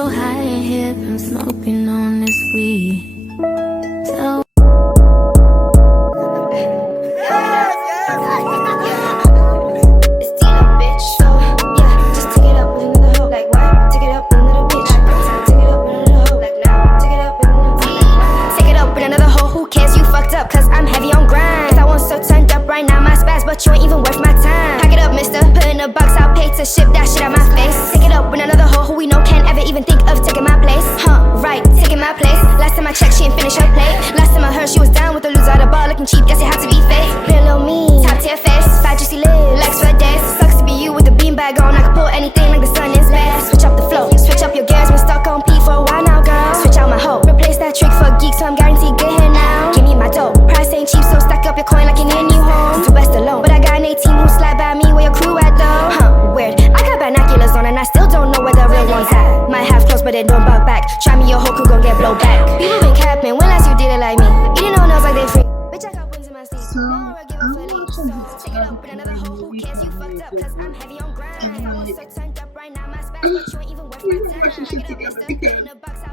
so high and hip, I'm smoking on this weed. Tell cause I'm heavy on grind. Cause I want so turned up right now, my spaz, but you ain't even worth my time. Pack it up, mister, put in a box, I'll pay to ship that shit out my face. Take it up with another hoe who we know can't ever even think of taking my place. Right, taking my place. Last time I checked, she ain't finished her plate. Last time I heard she was down with the loser at the bar, looking cheap, guess it had to be fake. Real low me, top tier face, fat juicy lips, legs for days. Sucks to be you with a beanbag on, I can pull anything like the sun is best. Switch up the flow, switch up your gears, been stuck on P for a while now, girl. Switch out my hoe, replace that trick for a geek, so I'm guaranteed good here now. Give me my dough, price ain't cheap, so stack up your coin like you need a new home. Do best alone, but I got an 18 who slide by me, where your crew at though? Weird, I got binoculars on and I still don't know where the real ones at. Might have close, but they don't bug back. Try me, your whole crew gon' get blow back. People been capping, when last you did it like me? Eating on nails like they free. Bitch, I got wings in my seat. No, I give a fully. So, take it up with another hoe who cares you fucked up, cause I'm heavy on grind. I want so turned up right now, my spaz, but you ain't even worth my time. Relationship together because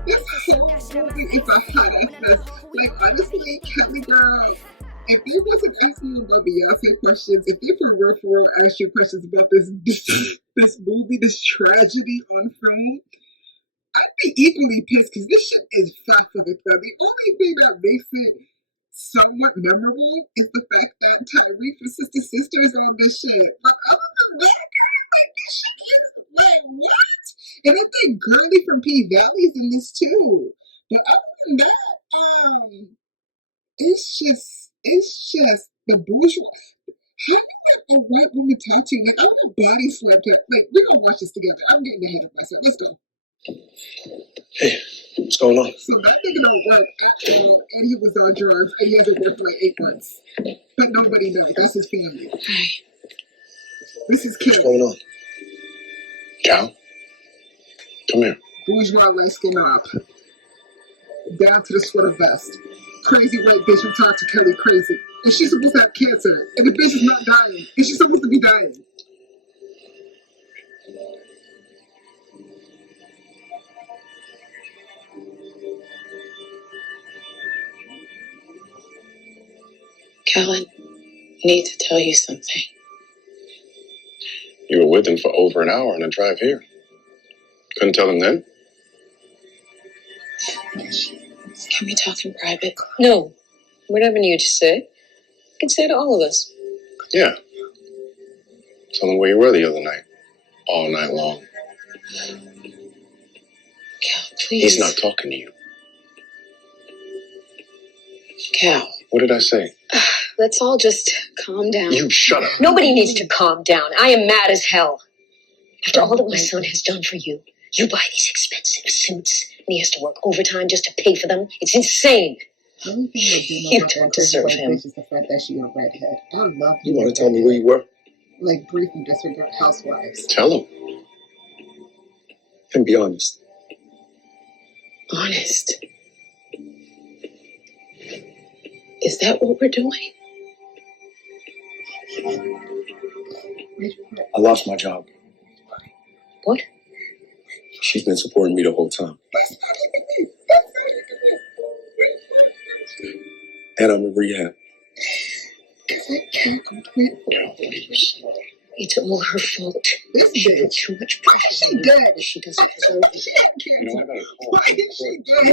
this whole movie is a funny because, like, honestly, Kelly God, if you wasn't asking me about Beyonce questions, if you for real asked you questions about this movie, this tragedy on film, I'd be equally pissed because this shit is fat for the thug. The only thing that makes it somewhat memorable is the fact that Tyreek from Sister Sister is on this shit. But other than that, like, this shit is like, what? And I think Girlie from P Valley's in this too. But other than that, it's just the bourgeois. Having a white woman talk to you, like, I would body slap her. Like, we're gonna watch this together. I'm getting ahead of myself. Let's go. Hey, what's going on? So my nigga don't work at all, and he was on drugs, and he hasn't worked for like 8 months. But nobody knows. That's his family. This is Cal. What's going on? Cal? Come here. Bourgeois light skin up. Down to the sweater vest. Crazy white bitch who talked to Kelly crazy. And she's supposed to have cancer. And the bitch is not dying. And she's supposed to be dying. Kellen, I need to tell you something. You were with him for over an hour on a drive here. Couldn't tell him then? Can we talk in private? No. Whatever you just say, you can say it to all of us. Yeah. Tell him where you were the other night. All night long. Cal, please. He's not talking to you. Cal. What did I say? Let's all just calm down. You shut up. Nobody needs to calm down. I am mad as hell. After all that my son has done for you, you buy these expensive suits, and he has to work overtime just to pay for them. It's insane. You don't deserve him. Is the fact that she's a redhead. I love you. Want to tell me where you were? Like, briefly disregard housewives. Tell him. And be honest. Honest? Is that what we're doing? I lost my job. What? She's been supporting me the whole time. And I'm in rehab. It's all her fault. She put too much pressure on her. She doesn't deserve it. You know, I got a call from the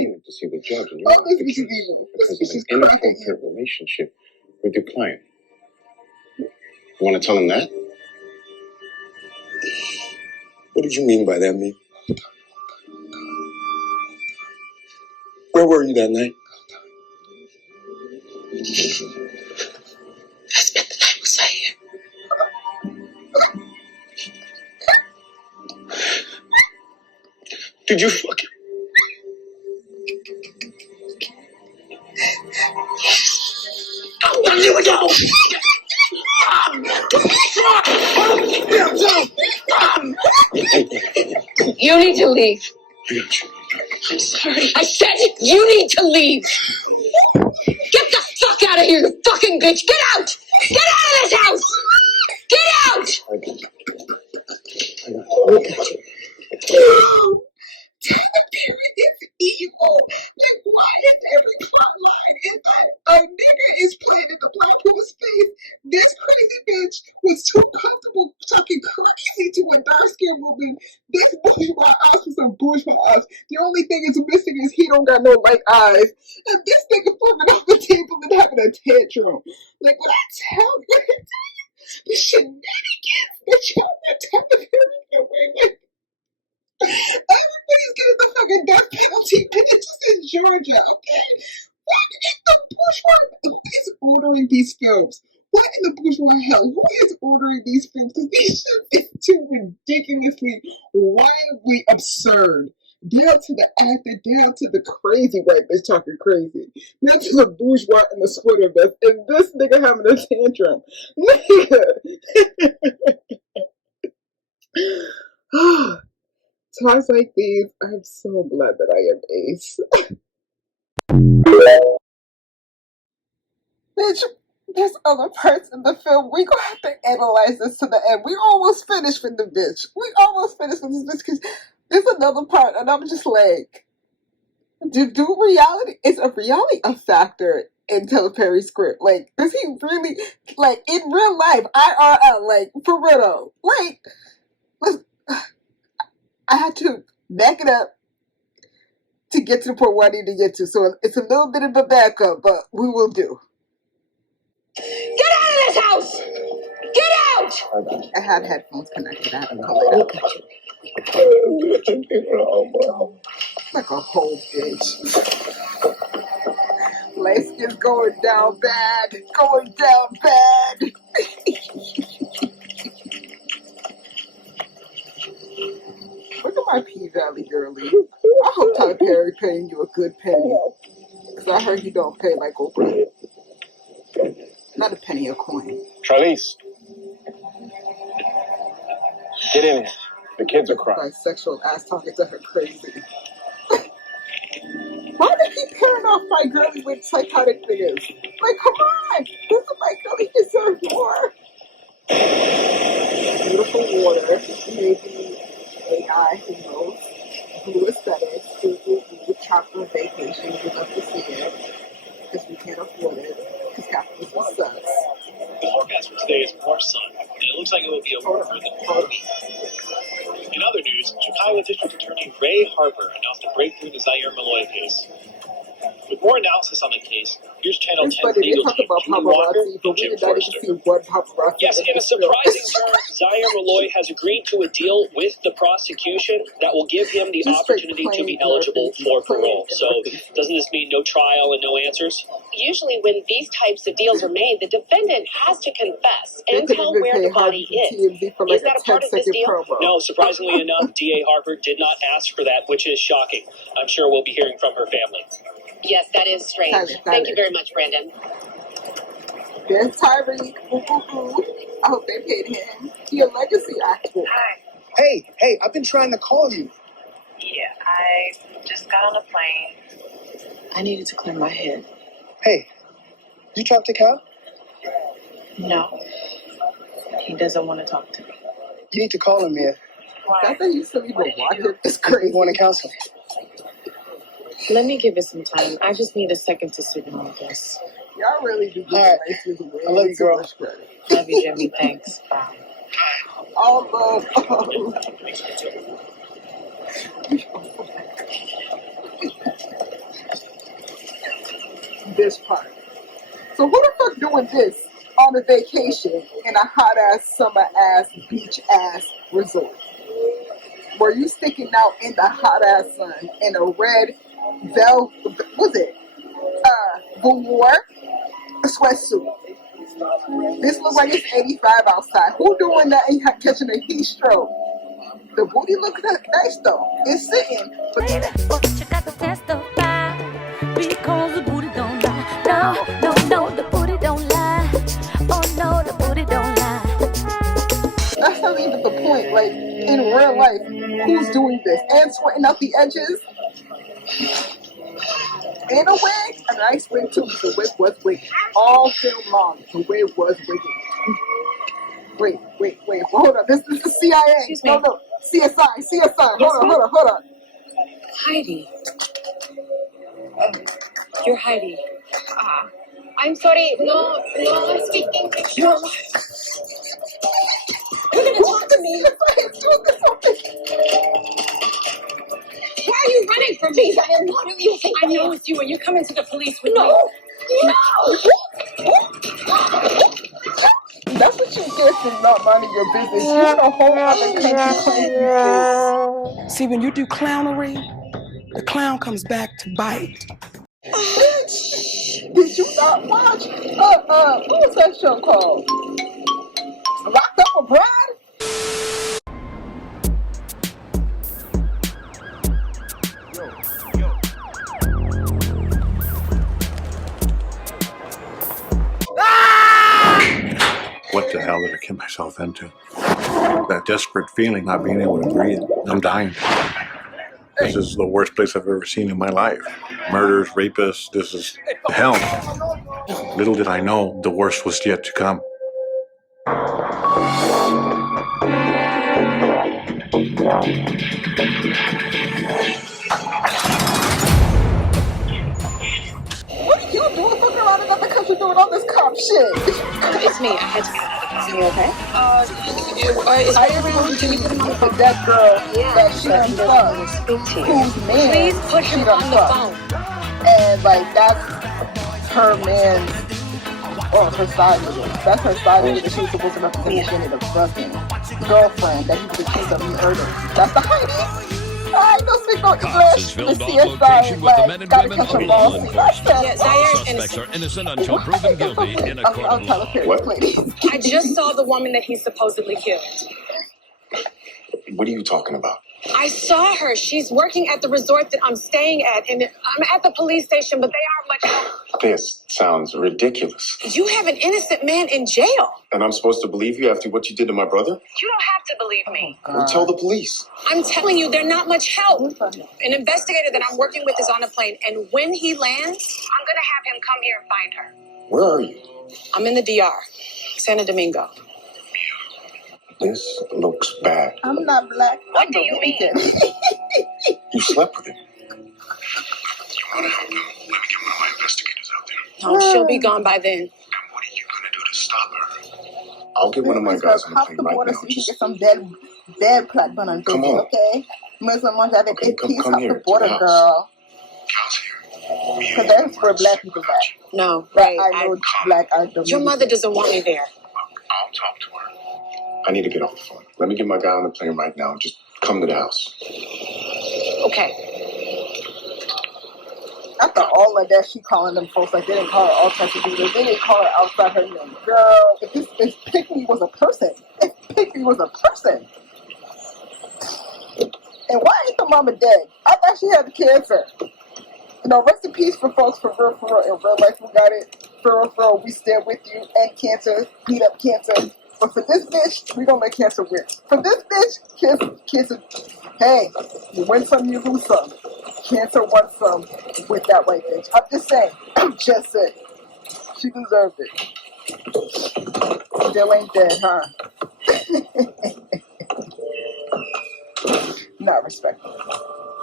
court to see the judge, and you're because of an inappropriate relationship with your client. You want to tell him that? What did you mean by that, me? Where were you that night? I spent the night with Zaire. Did you fucking... Oh, here we go! You need to leave. I got you. I'm sorry. I said you need to leave. Get the fuck out of here, you fucking bitch. Get out. Get out of this house. Get out. I got you. Take comfortable talking crazy to a dark-skinned woman. This bourgeois eyes for some bourgeois eyes. The only thing is missing is he don't got no light eyes. And this nigga flipping off the table and having a tantrum. Like, when I tell you, the shenanigans that y'all are telling away with. Everybody's getting the fucking death penalty, bitches in Georgia, okay? What in the bourgeois? Who is ordering these films? What in the bourgeois hell? Who is ordering these films? Because these shit is too ridiculously, wildly absurd. Down to the actor, down to the crazy white bitch talking crazy. Down to the bourgeois and the sweater vest. And this nigga having a tantrum. Nigga. Times like these, I'm so glad that I am ace. Bitch, there's other parts in the film. We gonna have to analyze this to the end. We almost finished with the bitch. We almost finished with this bitch because there's another part, and I'm just like, do reality, is a reality a factor in Tyler Perry's script? Like, does he really, like, in real life, IRL, like, for real though, like, I had to back it up to get to the point where I need to get to. So it's a little bit of a backup, but we will do. Get out of this house! Get out! I had headphones connected. I had to pull it up. Like a whole bitch. Light skin's going down bad. Going down bad. Look at my P-Valley girly. I hope Tyler Perry paying you a good penny. Because I heard you don't pay like Oprah. Not a penny, a coin. Charlize. Get in here. The kids are crying. Bisexual ass talking to her crazy. Why do they keep pairing off my girly with psychotic niggas? Like, come on! This is my girly deserve more. Beautiful water. Maybe AI, who knows? Blue aesthetics. Chocolate vacation. We'd love to see it. Because we can't afford it. Because capitalism sucks. The forecast for today is more sun, and it looks like it will be a warmer than normal week. In other news, Chicago District Attorney Ray Harper announced a breakthrough in the Zaire Malloy case. With more analysis on the case, here's Channel 10's legal team, Julie Walker and Jim Forrester. Yes, in a surprising turn, Zaire Malloy has agreed to a deal with the prosecution that will give him the opportunity to be eligible for parole. So, doesn't this mean no trial and no answers? Usually when these types of deals are made, the defendant has to confess and tell where the body is. Is that a part of this deal? No, surprisingly enough, D.A. Harper did not ask for that, which is shocking. I'm sure we'll be hearing from her family. Yes, that is strange. Thank you very much, Brandon. There's Tyreek. I hope they paid him. He a legacy actor. Hey, I've been trying to call you. Yeah, I just got on a plane. I needed to clear my head. Hey, you talked to Cal? No, he doesn't want to talk to me. You need to call him, man. That's how you still even watch it. It's crazy. You want to counsel? Let me give it some time. I just need a second to sit in on this. Y'all really do good. Right. I love you, girl. Love you, Jimmy. Thanks. Bye. All love. This part. So who the fuck doing this on a vacation in a hot ass, summer ass, beach ass resort? Were you sticking out in the hot ass sun in a red velour sweatsuit? This looks like it's 85 outside. Who doing that and catching a heat stroke? The booty looks nice though. It's sitting. But you got to testify because the booty don't lie. No, the booty don't lie. Oh no, the booty don't lie. That's not even the point. Like in real life, who's doing this? And sweating out the edges. In a wig, a nice wig too. The wig was wigging. All film long, the wig was wigging. Wait. Hold on. This is the CIA. Excuse me. No. CSI. Hold on. Heidi. You're Heidi. I'm sorry. No, I'm speaking. You're What do you think? I know it's you, and you're coming to the police with me. No! That's what you get for not minding your business. You in a whole other country claim you See, when you do clownery, the clown comes back to bite. Bitch, did you not watch? What was that show called? Locked Up Abroad? What the hell did I get myself into? That desperate feeling, not being able to breathe. I'm dying. This is the worst place I've ever seen in my life. Murders, rapists, this is hell. Little did I know, the worst was yet to come. What are you doing fucking around in another country doing all this cop shit? It's me. I had to get out of the You okay? I am can you put him on the phone? That girl that she done fucked, whose man Please put him on the phone. And like that's her man, or her side of it. That's her side of it that she was supposed to represent. She ended up fucking girlfriend that he was accused of murder. That's the Heidi. I know speak no English. The CSI like gotta catch a ball. Yeah, Zaire and Suspects are innocent until proven guilty in a court of law. I just saw the woman that he supposedly killed. What are you talking about? I saw her. She's working at the resort that I'm staying at, and I'm at the police station, but they aren't much help. This sounds ridiculous. You have an innocent man in jail. And I'm supposed to believe you after what you did to my brother? You don't have to believe me. Well, tell the police. I'm telling you, they're not much help. An investigator that I'm working with is on a plane, and when he lands, I'm going to have him come here and find her. Where are you? I'm in the DR, Santo Domingo. This looks bad. I'm not black. What do you mean? You slept with him. You want to help him? Let me get one of my investigators out there. Oh, she'll be gone by then. And what are you going to do to stop her? I'll get one of my guys on the plane right now. So you can get some dead plot bun on Come on. Okay? Okay, come here. The border, girl. Cal's here. Because that's where black people at. No, right. I know black. Your mother doesn't want me there. I'll talk to her. I need to get off the phone. Let me get my guy on the plane right now. Just come to the house. Okay. After all of that, she calling them folks like they didn't call her all types of people. They didn't call her outside her name. Girl, if Pickney was a person, And why ain't the mama dead? I thought she had cancer. You know, rest in peace for folks for real, in real life who got it. For real, we stand with you. And cancer, beat up cancer. But for this bitch, we gonna make cancer win. For this bitch, cancer, hey, you win some, you lose some. Cancer won some with that white bitch. I'm just saying. She deserved it. Still ain't dead, huh? Not respectful.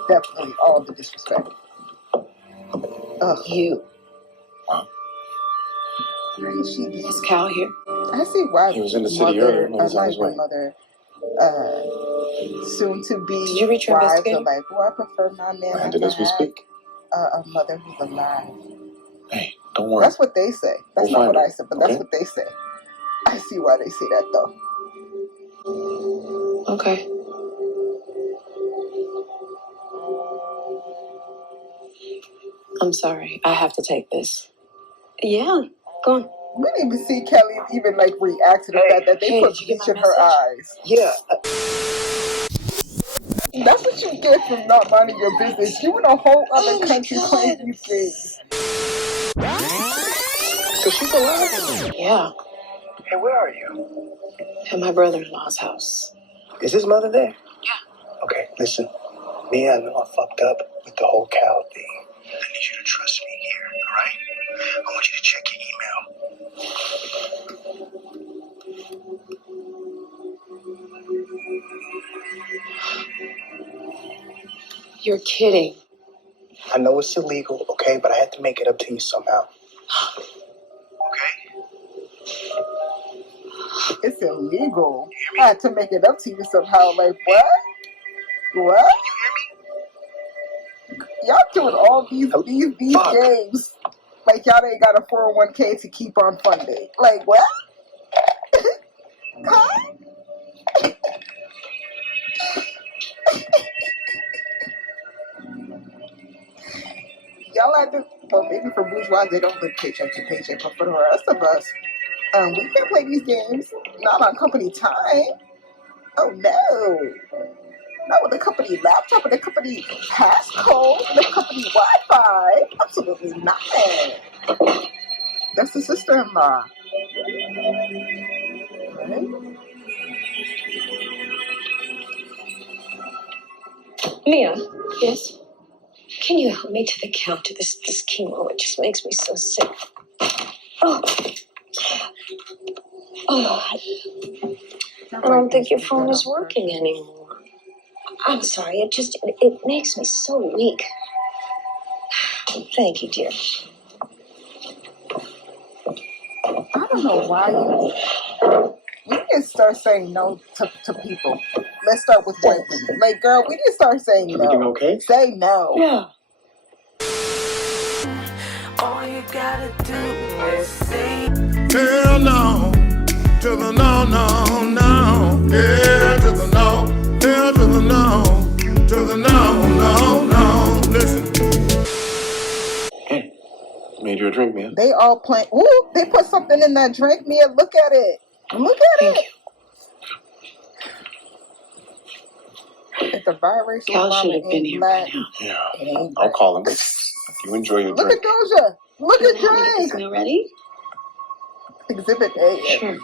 Definitely all the disrespect. Ugh. You. Huh? Is Cal here? I see why. He was in the city earlier. He was on his way. Mother, soon to be. Did you reach your investigator? Like, I prefer my man. Brandon, as we speak. A mother who's alive. Hey, don't worry. That's what they say. That's not what I said, but that's what they say. I see why they say that, though. Okay. I'm sorry. I have to take this. Yeah, go on. We need to see Kelly even like react to the fact that they put bleach in her eyes. Yeah. That's what you get from not minding your business. You in a whole other country playing these games. So she's alive? Yeah. Hey, where are you? At my brother-in-law's house. Is his mother there? Yeah. Okay, listen. Me, I know I fucked up with the whole Cal thing. I need you to trust me here, all right? I want you to check your email. You're kidding. I know it's illegal, okay? But I had to make it up to you somehow. Okay? It's illegal. I had to make it up to you somehow. Like, what? What? You hear me? Y'all doing all these games like y'all ain't got a 401k to keep on funding. Like what? Huh? Y'all like to, well, maybe for bourgeois they don't live paycheck to paycheck, but for the rest of us, we can't play these games. Not on company time. Oh no. Not with the company laptop, with the company passcode, with the company Wi-Fi. Absolutely not. That's the sister-in-law. Right? Mia, yes? Can you help me to the counter? This chemo, it just makes me so sick. Oh. I don't think your phone is working anymore. I'm sorry, it makes me so weak. Thank you, dear. I don't know why we need to start saying no to people. Let's start with white women. Like, girl, we need to start saying no. Everything okay? Say no. Yeah. All you gotta do is say hell no to the no, no, no. Yeah, to the no. Hell to the no. To the no, no, no. Listen. Hey, made you a drink, man. They all playing. Ooh, they put something in that drink, Mia. Look at it. Look at it. It's a biracial Cal should have been here by now. Yeah, I'll call him. You enjoy your Look drink. at Doja. Look at drink. You ready? Exhibit A. Sure.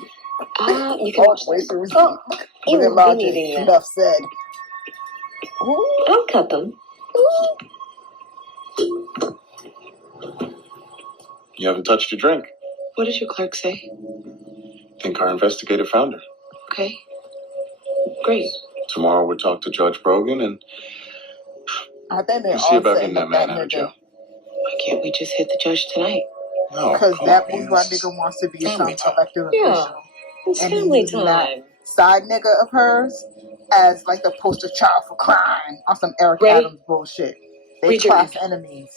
You can watch this. Oh, you won't be needing that. Enough said. Ooh. I'll cut them. You haven't touched your drink. what did your clerk say? I think our investigator found her. Okay. Great. Tomorrow we'll talk to Judge Brogan and I think they we'll all see about said getting that man out of jail. Why can't we just hit the judge tonight? No, because come that on, bourgeois it's nigga wants to be family some time. elected Yeah. official. It's And he's family using that time. side nigga of hers as like the poster child for crime on some Eric Ready? Adams bullshit. They Read your class email. enemies.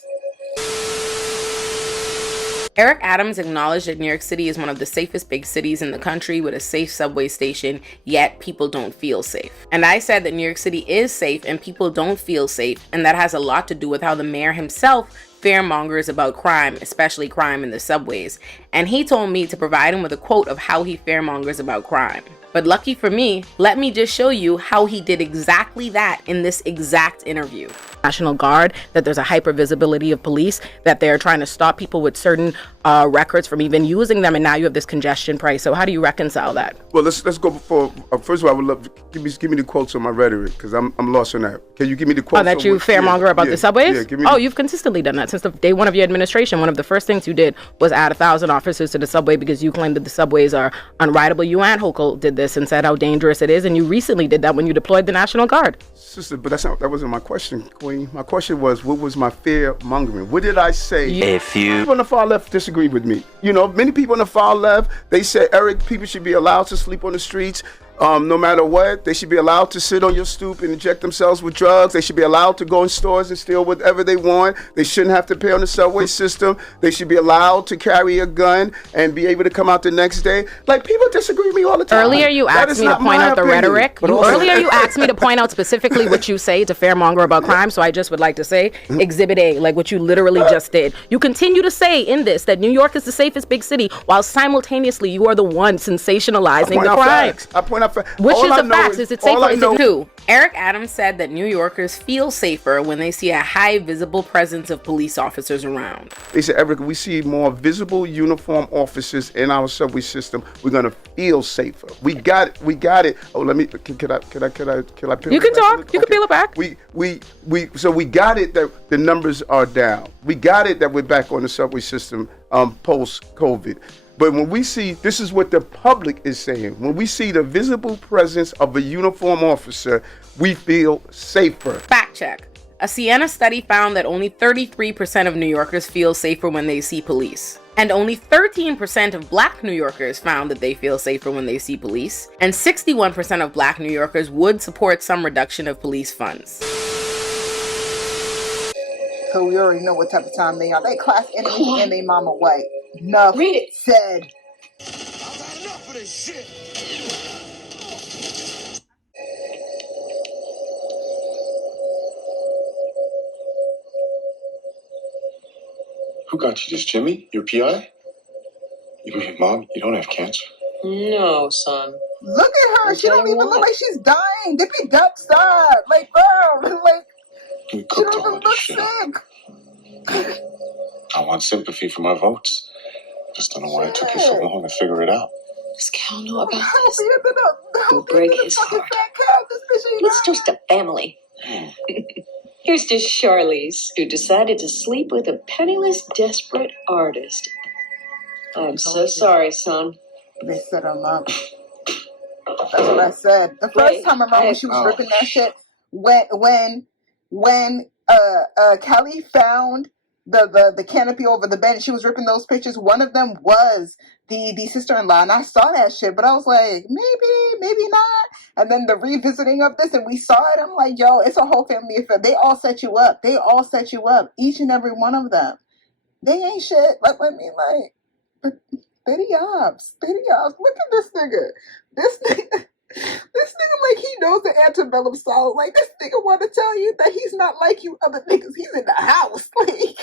Eric Adams acknowledged that New York City is one of the safest big cities in the country with a safe subway station, yet people don't feel safe. And I said that New York City is safe and people don't feel safe, and that has a lot to do with how the mayor himself fearmongers about crime, especially crime in the subways. And he told me to provide him with a quote of how he fearmongers about crime. But lucky for me, let me just show you how he did exactly that in this exact interview. National Guard, that there's a hypervisibility of police, that they're trying to stop people with certain records from even using them, and now you have this congestion price. So how do you reconcile that? Well, let's go before. First of all, I would love to give me the quotes on my rhetoric because I'm lost on that. Can you give me the quotes? Oh, that you fearmonger about the subways? Yeah, give me you've consistently done that since the day one of your administration. One of the first things you did was add 1,000 officers to the subway because you claimed that the subways are unrideable. You and Hochul did this and said how dangerous it is, and you recently did that when you deployed the National Guard. Sister, but that wasn't my question, Queen. My question was, what was my fear mongering? What did I say? If you people on the far left disagree with me. You know, many people on the far left, they say, Eric, people should be allowed to sleep on the streets. No matter what, they should be allowed to sit on your stoop and inject themselves with drugs. They should be allowed to go in stores and steal whatever they want. They shouldn't have to pay on the subway system. They should be allowed to carry a gun and be able to come out the next day. Like, people disagree with me all the time. Earlier you asked me to point out the rhetoric. Earlier you asked me to point out specifically what you say to fearmonger about crime, so I just would like to say Exhibit A, like what you literally just did. You continue to say in this that New York is the safest big city, while simultaneously you are the one sensationalizing the crime. I point out which is the facts? Is it safe or is it too? Eric Adams said that New Yorkers feel safer when they see a high visible presence of police officers around. They said, Eric, we see more visible uniform officers in our subway system. We're gonna feel safer. We got it. Oh, let me. Can I peel you can talk. You can peel it back. So we got it that the numbers are down. We got it that we're back on the subway system post COVID. But when we see, this is what the public is saying, when we see the visible presence of a uniform officer, we feel safer. Fact check. A Siena study found that only 33% of New Yorkers feel safer when they see police. And only 13% of Black New Yorkers found that they feel safer when they see police. And 61% of Black New Yorkers would support some reduction of police funds. So we already know what type of time they are. They class enemies and they mama white. Enough said. Enough of this shit. Who got you this, Jimmy? Your PI? You mean, Mom, you don't have cancer? No, son. Look at her. She don't even look like she's dying. Dippy duck side. Like, girl. Like, You she cooked don't all even of this look shit up. sick. I want sympathy for my votes. Just don't know why it took you so long to figure it out. Does Cal know about Help this? me into the You'll break his fucking heart. fat cow. This bitch ain't Let's toast a family. Here's to Charlize, who decided to sleep with a penniless, desperate artist. I'm so sorry, son. They set him up. That's what I said. The first time around when she was ripping that shit, when Kelly found the canopy over the bed and she was ripping those pictures, one of them was the sister-in-law, and I saw that shit, but I was like, maybe not. And then the revisiting of this, and we saw it, I'm like, yo, it's a whole family affair. They all set you up. Each and every one of them. They ain't shit. Like, I mean, like, Betty Ops. Look at this nigga. This nigga, like, he knows the antebellum style. Like, this nigga want to tell you that he's not like you other niggas. He's in the house. Like,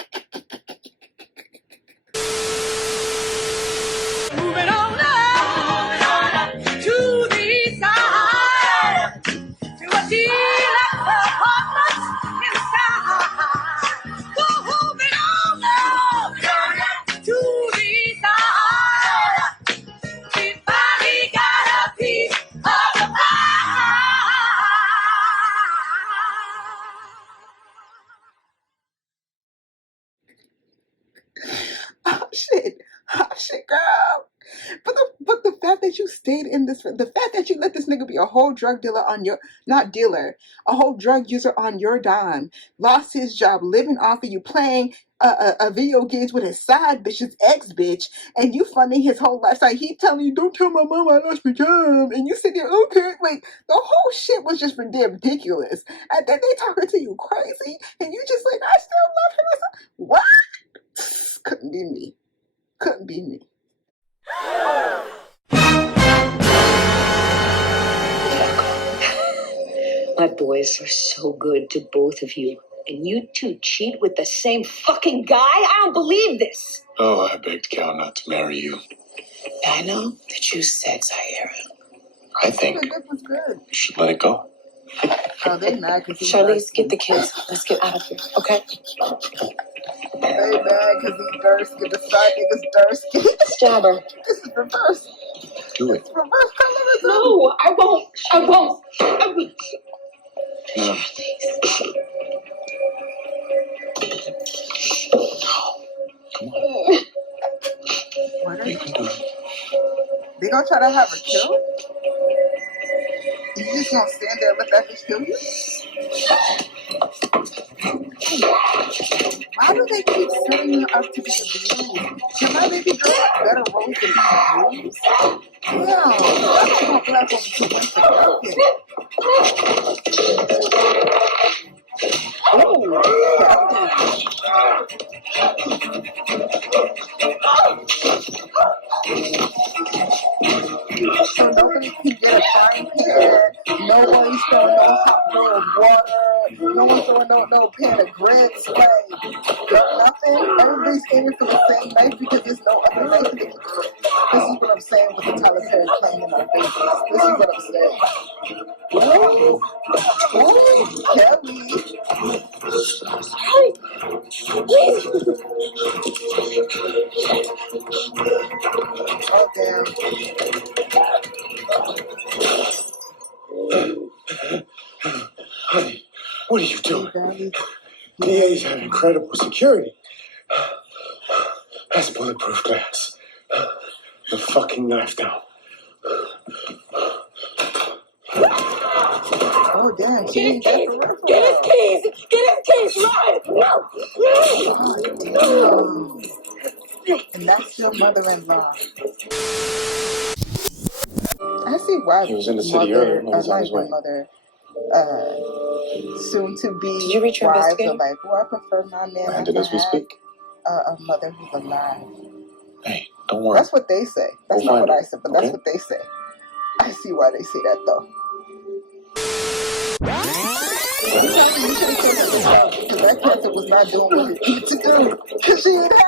Moving on up to the side, to a deluxe apartment inside. Moving on up to the side, we finally got a piece of the pie. oh shit, girl. But the fact that you stayed in this, the fact that you let this nigga be a whole drug dealer on your, not dealer, a whole drug user on your dime, lost his job, living off of you, playing a video games with his side bitch, his ex bitch, and you funding his whole lifestyle. He telling you, don't tell my mom I lost my job, and you sit there, okay, like, the whole shit was just ridiculous. And then they talking to you crazy, and you just like, I still love him. I said, what? Couldn't be me. My boys are so good to both of you. And you two cheat with the same fucking guy? I don't believe this. Oh, I begged Cal not to marry you. I know that you said, Zaira. I think That was good. you should let it go. Oh, they mad because he's Charlize, get the kids. Let's get out of here, okay? They mad because he's thirsty. The side nigga's thirsty. Stab her. This is reverse. Do it. It's reverse colorism. No, I won't. No. Come on. What You can do it. They gonna try to have her killed? You just gonna stand there and let that bitch kill you? Why do they keep setting you up to be abused? Can my baby girl have better roles than being abused? Damn, I don't want black women to win for nothing. So nobody can get a frying pan. No one's throwing no hot boiled water. No one's throwing no pan of grits. Like, there's nothing. Everybody's aiming for the same knife because there's no other knife to get to this. This is what I'm saying with the Tyler Perry playing in our faces. This is what I'm saying. Ooh, Kelly. Oh, damn. Honey, what are you doing? DA's have incredible security. That's bulletproof glass. The fucking knife down. Oh, damn. Get his keys, right? No. Oh, damn. And that's your mother-in-law. I see why He was in the city earlier, and he was on his way. mother soon to be Did you reach your wives are investigator? like, well, I prefer my man Brandon, to as we have speak. a mother who's alive. Hey, don't worry. That's what they say. That's We'll not find what her, I said, but okay? that's what they say. I see why they say that though. Exactly, you should have killed her yourself because that cancer was not doing what it needed to do. Because she had it.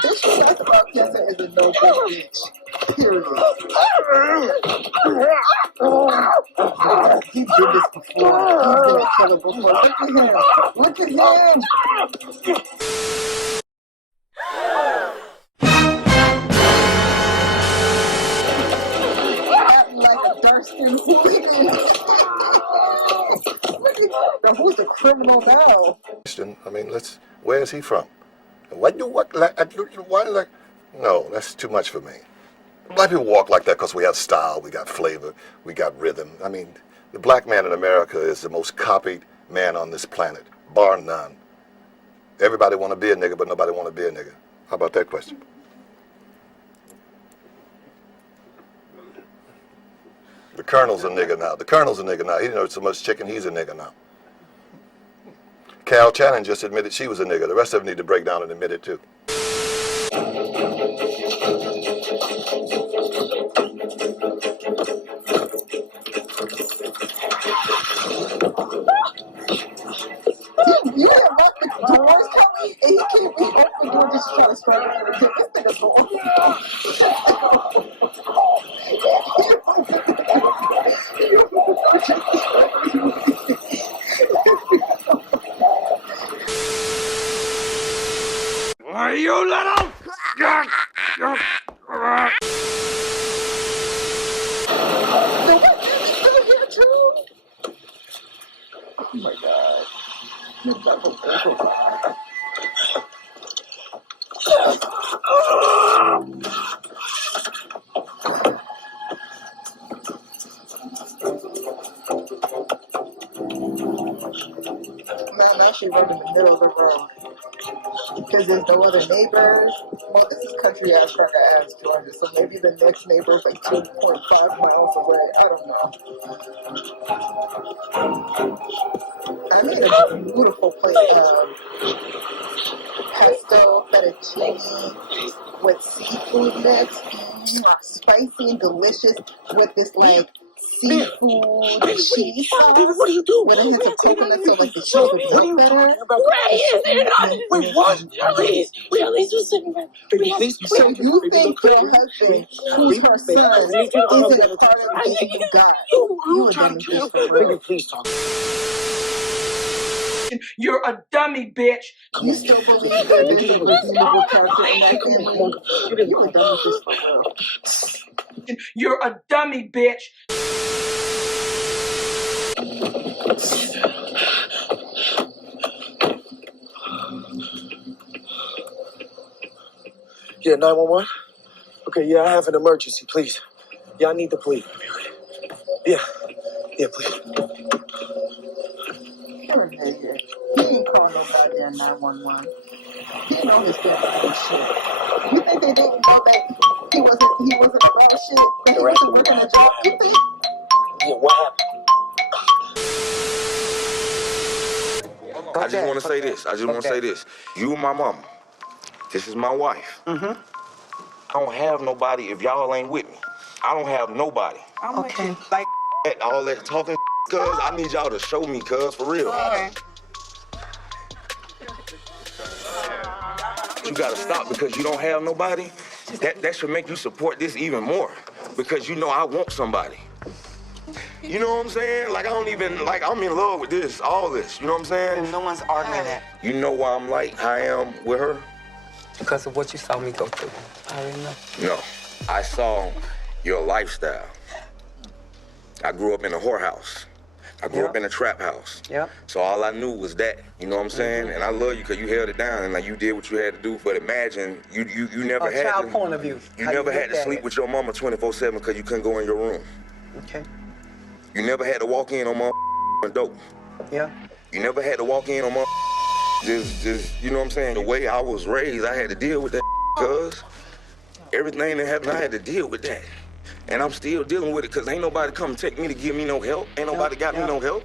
Bitch who talks about cancer is a no good bitch. Period. He did this before. He's been a killer before. Look at him. Look at him. Acting like a dark-skinned hooligan. Now, who's the criminal now? I mean, where is he from? No, that's too much for me. Black people walk like that because we have style, we got flavor, we got rhythm. I mean, the black man in America is the most copied man on this planet, bar none. Everybody want to be a nigga, but nobody want to be a nigga. How about that question? The Colonel's a nigga now. The Colonel's a nigga now. He didn't know so much chicken, he's a nigga now. Cal Channon just admitted she was a nigga. The rest of them need to break down and admit it too. You have locked the doors coming, and he can't be open the door just to try to struggle and take this nigga door. Are you little? So what? Is here too? Oh my god. Now she's right in the middle of the road. Because there's no other neighbors. Well, this is country ass cracker ass Georgia, so maybe the next neighbor is like 2.5 miles away. I don't know. I made a beautiful plate of pesto fettuccine with seafood mix. Spicy and delicious with this like seafood cheese sauce with a hint of coconut so like the cheese would melt better. Wait, what? Please, we at least was sitting there. So you think your husband, who's her son, isn't a part of the you got? You a dummy bitch for real. Please talk. You're a dummy, bitch. You still believe that there's a redeemable character in that family? You're a dummy bitch for real. You're a dummy, bitch. Yeah, 911? Okay, yeah, I have an emergency, please. Yeah, I need the police. Yeah, please. You're an idiot. He ain't call no goddamn 911. He know his family ain't shit. You think they didn't know that he wasn't about shit? That he wasn't working a job? You think? Yeah, what happened? I just want to say this. You and my mama. This is my wife. I don't have nobody if y'all ain't with me. I don't have nobody. Okay. Like all that talking, cuz I need y'all to show me, cuz, for real. okay. You gotta stop because you don't have nobody. That should make you support this even more because you know I want somebody. You know what I'm saying? Like, I don't even, like, I'm in love with this, all this. You know what I'm saying? And no one's arguing that. You know why I'm like I am with her? Because of what you saw me go through. I already know. No. I saw your lifestyle. I grew up in a whorehouse. I grew up in a trap house. Yep. So all I knew was that. You know what I'm saying? And I love you because you held it down and like you did what you had to do. But imagine you never had child to, point of view. You How never you had to look at sleep it. with your mama 24/7 because you couldn't go in your room. Okay. You never had to walk in on my dope. Yeah. You never had to walk in on my just you know what I'm saying? The way I was raised, I had to deal with that cuz everything that happened, I had to deal with that. And I'm still dealing with it because ain't nobody come take me to give me no help. Ain't nobody got me no help.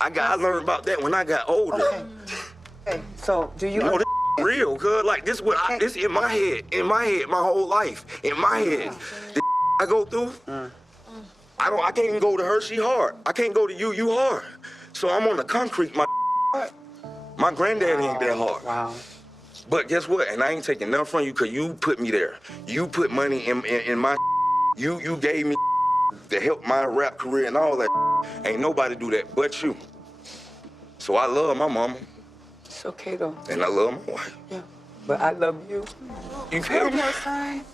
I learned about that when I got older. Okay, so do you... You know, this real, cuz. Like, this what this in my head, my whole life, in my head. The I go through, I can't even go to her, she hard. I can't go to you, you hard. So I'm on the concrete, my granddad ain't that hard. Wow. But guess what? And I ain't taking nothing from you because you put me there. You put money in my you gave me to help my rap career and all that. Ain't nobody do that but you. So I love my mama. It's okay, though. And I love my wife. Yeah, but I love you. You feel me?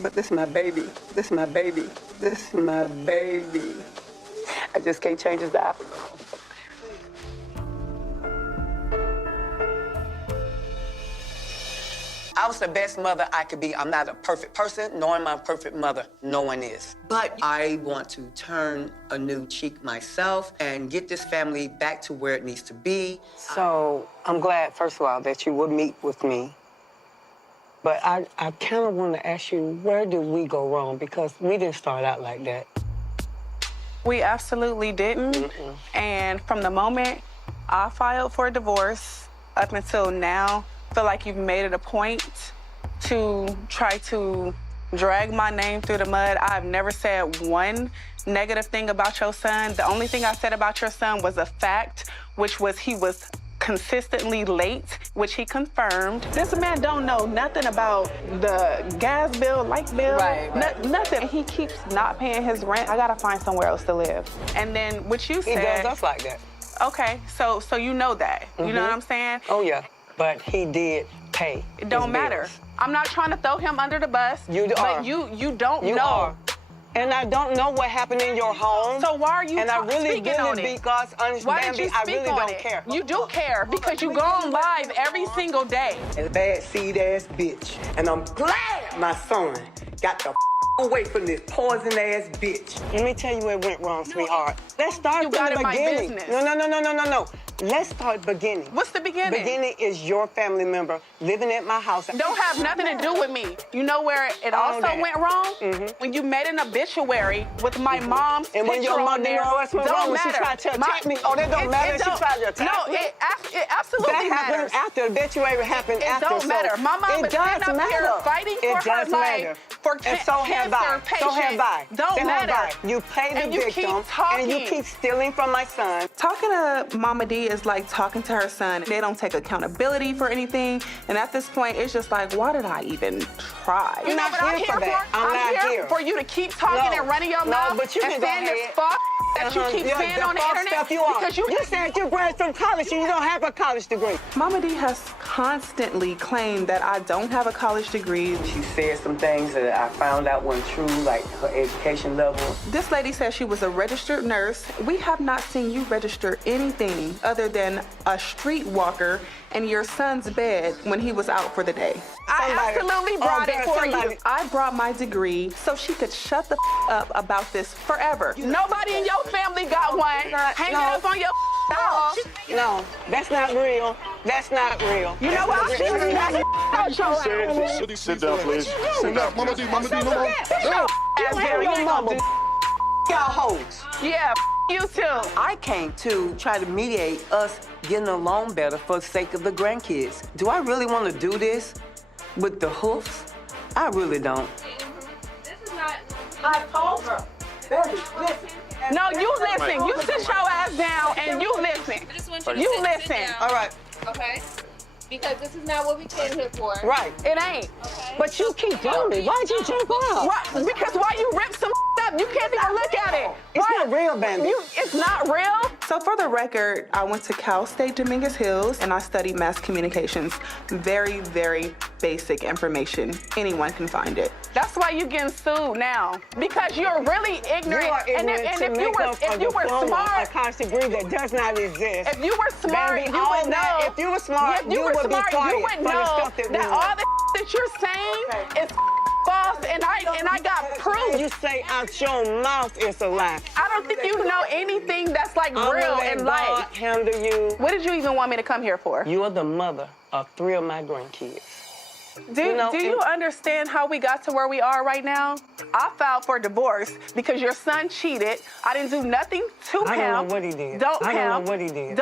But this is my baby. This is my baby. This is my baby. I just can't change his diaper. I was the best mother I could be. I'm not a perfect person, nor am I a perfect mother. No one is. But I want to turn a new cheek myself and get this family back to where it needs to be. So I'm glad, first of all, that you would meet with me. But I kind of want to ask you, where did we go wrong? Because we didn't start out like that. We absolutely didn't. And from the moment I filed for a divorce up until now, I feel like you've made it a point to try to drag my name through the mud. I've never said one negative thing about your son. The only thing I said about your son was a fact, which was he was consistently late, which he confirmed. This man don't know nothing about the gas bill, light bill, nothing. He keeps not paying his rent. I gotta find somewhere else to live. And then what you said— He does us like that. Okay, so you know that. You know what I'm saying? Oh, yeah. But he did pay. It don't matter. I'm not trying to throw him under the bus. You are. But you don't know. Are. And I don't know what happened in your home. So why are you And I really, speaking on really, it? because understand me, I really don't care. You do care because you go on live every single day. A bad seed-ass bitch. And I'm glad my son got the away from this poison-ass bitch. Let me tell you where it went wrong, sweetheart. Let's start from the beginning. No. Let's start beginning. What's the beginning? Beginning is your family member living at my house. Don't have nothing to do with me. You know where it also went wrong? When you made an obituary with my mom's and when your mother went wrong when she tried to attack me. Oh, that don't matter. She tried to attack me. No, it absolutely matters. That happened after. Obituary happened after. It don't matter. My mom is sitting up here fighting for her life for cancer patients. So have I. Don't matter. You play the victim and you keep stealing from my son. Talking to Mama D is like talking to her son. They don't take accountability for anything. And at this point, it's just like, why did I even try? You're not here for that. I'm here for you to keep talking and running your mouth but you and can go saying this ahead. fuck that you keep saying on the internet. Stuff because you said you graduated from college and you don't have a college degree. Mama D has constantly claimed that I don't have a college degree. She said some things that I found out weren't true, like her education level. This lady said she was a registered nurse. We have not seen you register anything other than a streetwalker in your son's bed when he was out for the day. I absolutely brought it for you. I brought my degree so she could shut the up about this forever. Nobody in your family got one. Hang it up on your wall. No, that's not real. That's not real. You know what? Sit down, please. Sit down. Mama D, no more. Y'all hoes. Yeah, you too. I came to try to mediate us getting along better for the sake of the grandkids. Do I really want to do this with the hoofs? I really don't. This is not. I told her. Baby, listen. No, you listen. You sit your ass down and you listen. You listen. All right. Okay? Because this is not what we came here for. Right. It ain't. Okay? But you keep doing me. Why'd you jump out? Right. Because why you rip some up? You can't even look at it. It's not real, Bambi. It's not real? So for the record, I went to Cal State Dominguez Hills and I studied mass communications. Very, very basic information. Anyone can find it. That's why you're getting sued now. Because you're really ignorant. You are ignorant if you were smart, a college degree that does not exist. If you were smart, Bambi, you would know. If you were smart, you would be quiet you would for know the stuff that all the that you're saying is false, and I got proof. You say out your mouth it's a lie. I don't think you know anything that's like real in life. Handle you. What did you even want me to come here for? You are the mother of 3 of my grandkids. Do you understand how we got to where we are right now? I filed for divorce because your son cheated. I didn't do nothing to him. I don't know what he did. I don't know what he did.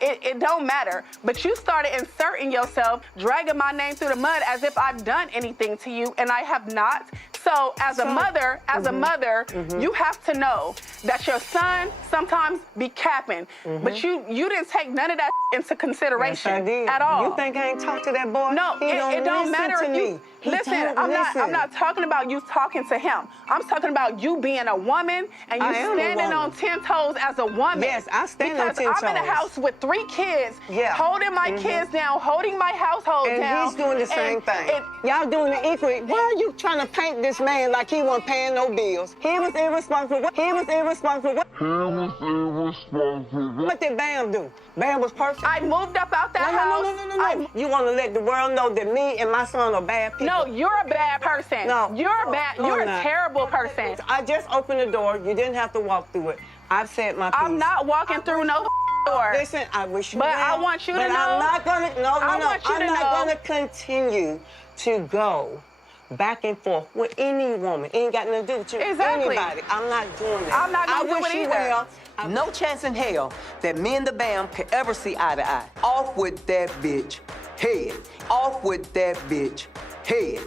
It don't matter. But you started inserting yourself, dragging my name through the mud as if I've done anything to you, and I have not. So as a mother, you have to know that your son sometimes be capping, but you didn't take none of that into consideration at all. You think I ain't talked to that boy? No, it don't matter if you listen. I'm not talking about you talking to him. I'm talking about you being a woman and you standing on 10 toes as a woman. Yes, I stand on 10 toes. Because I'm in a house with 3 kids, holding my kids down, holding my household down. And he's doing the same thing. Y'all doing it equally. Why are you trying to paint this man like he wasn't paying no bills? He was irresponsible. What did Bam do? Bam was perfect. I moved up out that house. No. You want to let the world know that me and my son are bad people? No, you're a bad person. No. You're a terrible person. I just opened the door. You didn't have to walk through it. I've said my piece. I'm not walking through no door. Listen, I wish you But well, I want you to know. But I'm not gonna, I'm not know. gonna continue to go back and forth with any woman. It ain't got nothing to do with you. Exactly. Anybody. I'm not doing that. I'm not gonna do it either. Well. No chance in hell that me and the Bam could ever see eye to eye. Off with that bitch head. Off with that bitch head.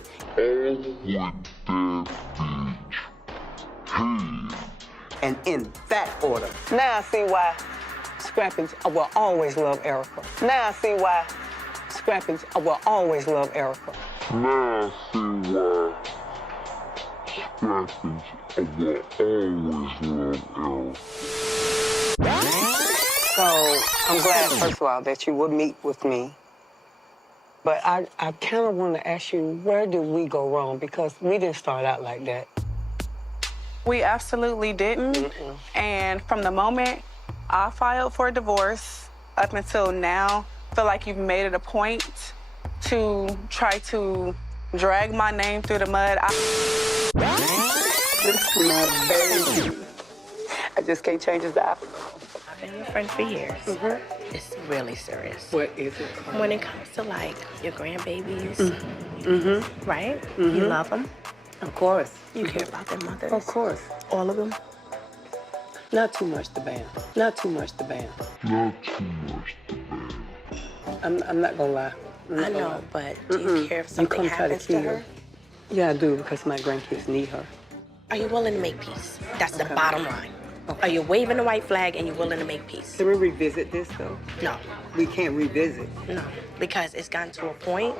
And in that order. Now I see why Scrappy will always love Erica. Now I see why Scrappy will always love Erica. Now I see why Scrappy will always love Erica. So I'm glad, first of all, that you would meet with me. But I kind of want to ask you, where did we go wrong? Because we didn't start out like that. We absolutely didn't. And from the moment I filed for divorce up until now, I feel like you've made it a point to try to drag my name through the mud. This is my baby. I just can't change his diaper. I've been your friend for years. It's really serious. What is it? When it comes to like your grandbabies, right? You love them. Of course. You care about their mothers. Of course. All of them. Not too much to ban. Not too much to ban. Not too much to ban. I'm not gonna lie. I know, but do you care if something happens to her? Yeah, I do, because my grandkids need her. Are you willing to make peace? That's the bottom line. Are you waving the white flag and you're willing to make peace? Can we revisit this, though? No. We can't revisit. No, because it's gotten to a point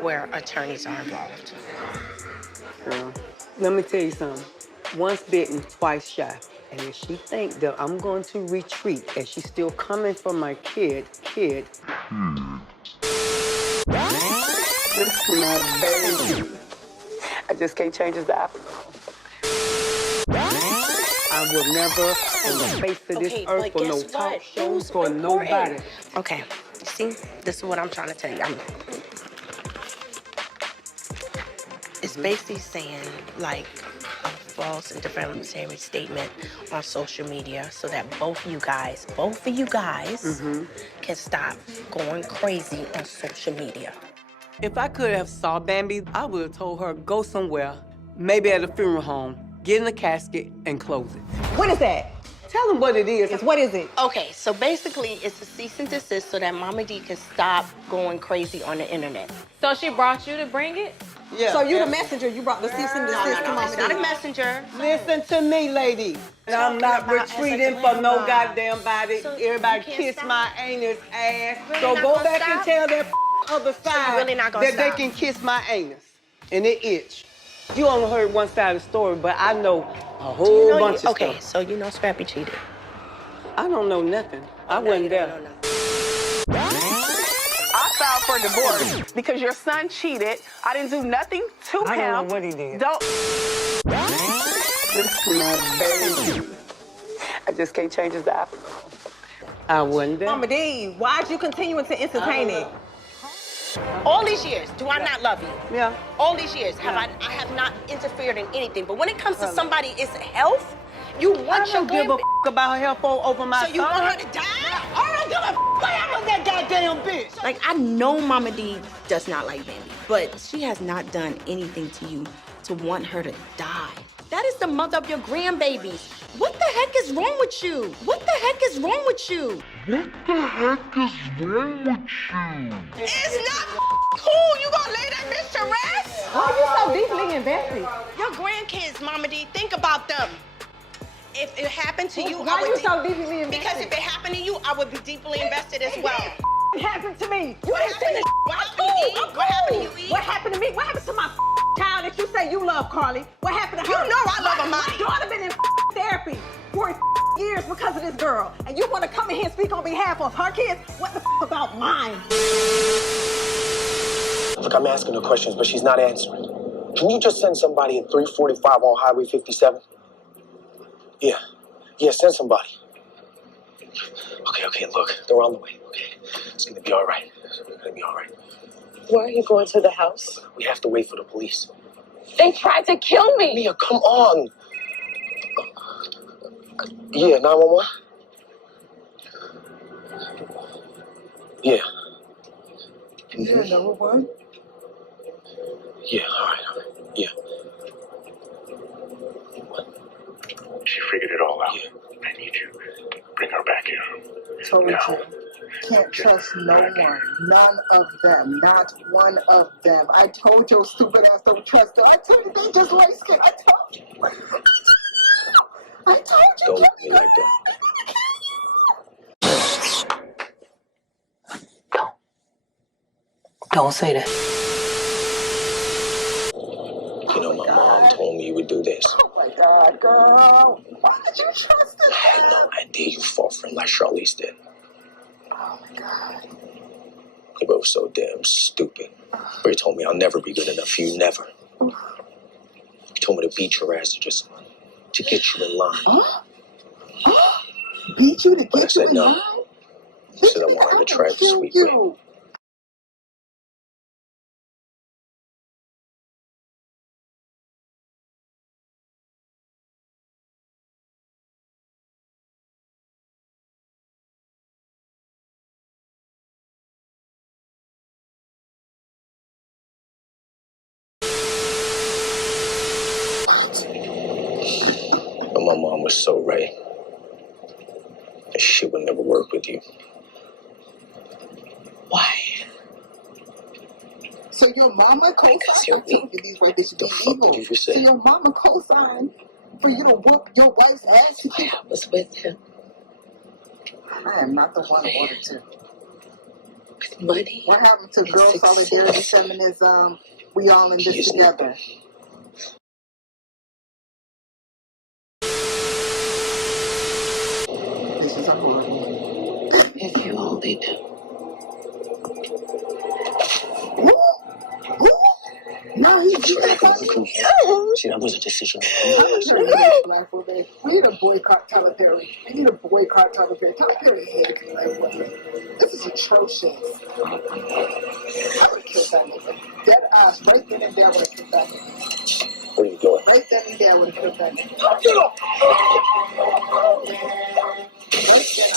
where attorneys are involved. Girl, let me tell you something. Once bitten, twice shy. And if she thinks that I'm going to retreat and she's still coming for my kid. This is my baby. I just can't change his diaper. I will never, on the face of this earth, for no talk shows, for nobody. Okay, see, this is what I'm trying to tell you. It's basically saying, like, a false and defamatory statement on social media so that both of you guys can stop going crazy on social media. If I could have saw Bambi, I would have told her, go somewhere, maybe at a funeral home, get in a casket, and close it. What is that? Tell them what it is. What is it? Okay, so basically it's a cease and desist so that Mama D can stop going crazy on the internet. So she brought you to bring it? Yeah. So you the messenger, you brought the cease and desist to Mama It's D. not a messenger. Listen to me, lady. And I'm not retreating for no goddamn body. So everybody kiss my anus ass. So go back and tell that other side really not gonna that they can kiss my anus. And it itch. You only heard one side of the story, but I know a whole bunch of stuff. Okay, so you know Scrappy cheated. I don't know nothing. I wasn't there. I filed for divorce because your son cheated. I didn't do nothing to him. I don't know what he did. This is my baby. I just can't change his diaper. I wasn't there. Mama D, why'd you continuing to entertain it? All these years, do I not love you? Yeah. All these years, I have not interfered in anything. But when it comes to somebody's health, you want your give a about her health over my son. So you want her to die? All right, go that goddamn bitch. Like, I know Mama D does not like Bambi, but she has not done anything to you to want her to die. That is the mother of your grandbabies. What the heck is wrong with you? What the heck is wrong with you? What the heck is wrong with you? It's not cool. You gonna lay that bitch to rest? Why are you so deeply invested? Your grandkids, Mama D, think about them. If it happened to you, Why are you so deeply invested? Because if it happened to you, I would be deeply invested as well. What happened to me? You didn't see this. What happened to you? What happened to you, E? What happened to me? What happened to my child that you say you love, Carly? What happened to her? You know I love Amani. My daughter been in therapy for years because of this girl, and you want to come in here and speak on behalf of her kids? What the about mine? Look, I'm asking her questions, but she's not answering. Can you just send somebody at 345 on Highway 57? Yeah, send somebody. Okay, look, they're on the way, okay? It's gonna be all right. Why are you going to the house? We have to wait for the police. They tried to kill me. Mia, come on. Yeah, 911? Yeah. Yeah, number one. Yeah, all right. Yeah. She figured it all out. I need you to bring her back here. Told Now. you. Can't trust no one. None of them. Not one of them. I told your stupid ass don't trust them. I told you they just light skin. I told you. Don't look at me like that. Don't say that. You know, my mom told me you would do this. Oh my God, girl. Why did you trust him? I had no idea you fought for him like Charlize did. Oh my God. You both so damn stupid. Ray told me I'll never be good enough for you, never. He told me to beat your ass to get you in line. Beat you to But I get said you in no. line? I said I wanted to try the sweet way. But my mom was so right. That shit would never work with you. Why? So your mama co-signed? I told you these rapists be evil. Did you just So say? your mama co-signed for you to whoop your wife's ass? I was with him. I am not the one ordered to. With money. What happened to girl success. solidarity, feminism? We all in this together. This is a hard one. If you only knew. No, he's See, that was a decision. I'm gonna tell you this, Black woman. We need a boycott Tyler Perry. We need a boycott Tyler Perry. Tyler Perry hated Black women. This is atrocious. I would kill that nigga. Dead eyes, right then and there, would have killed that nigga. What are you doing? Right then and there, would have killed that nigga. Right then, I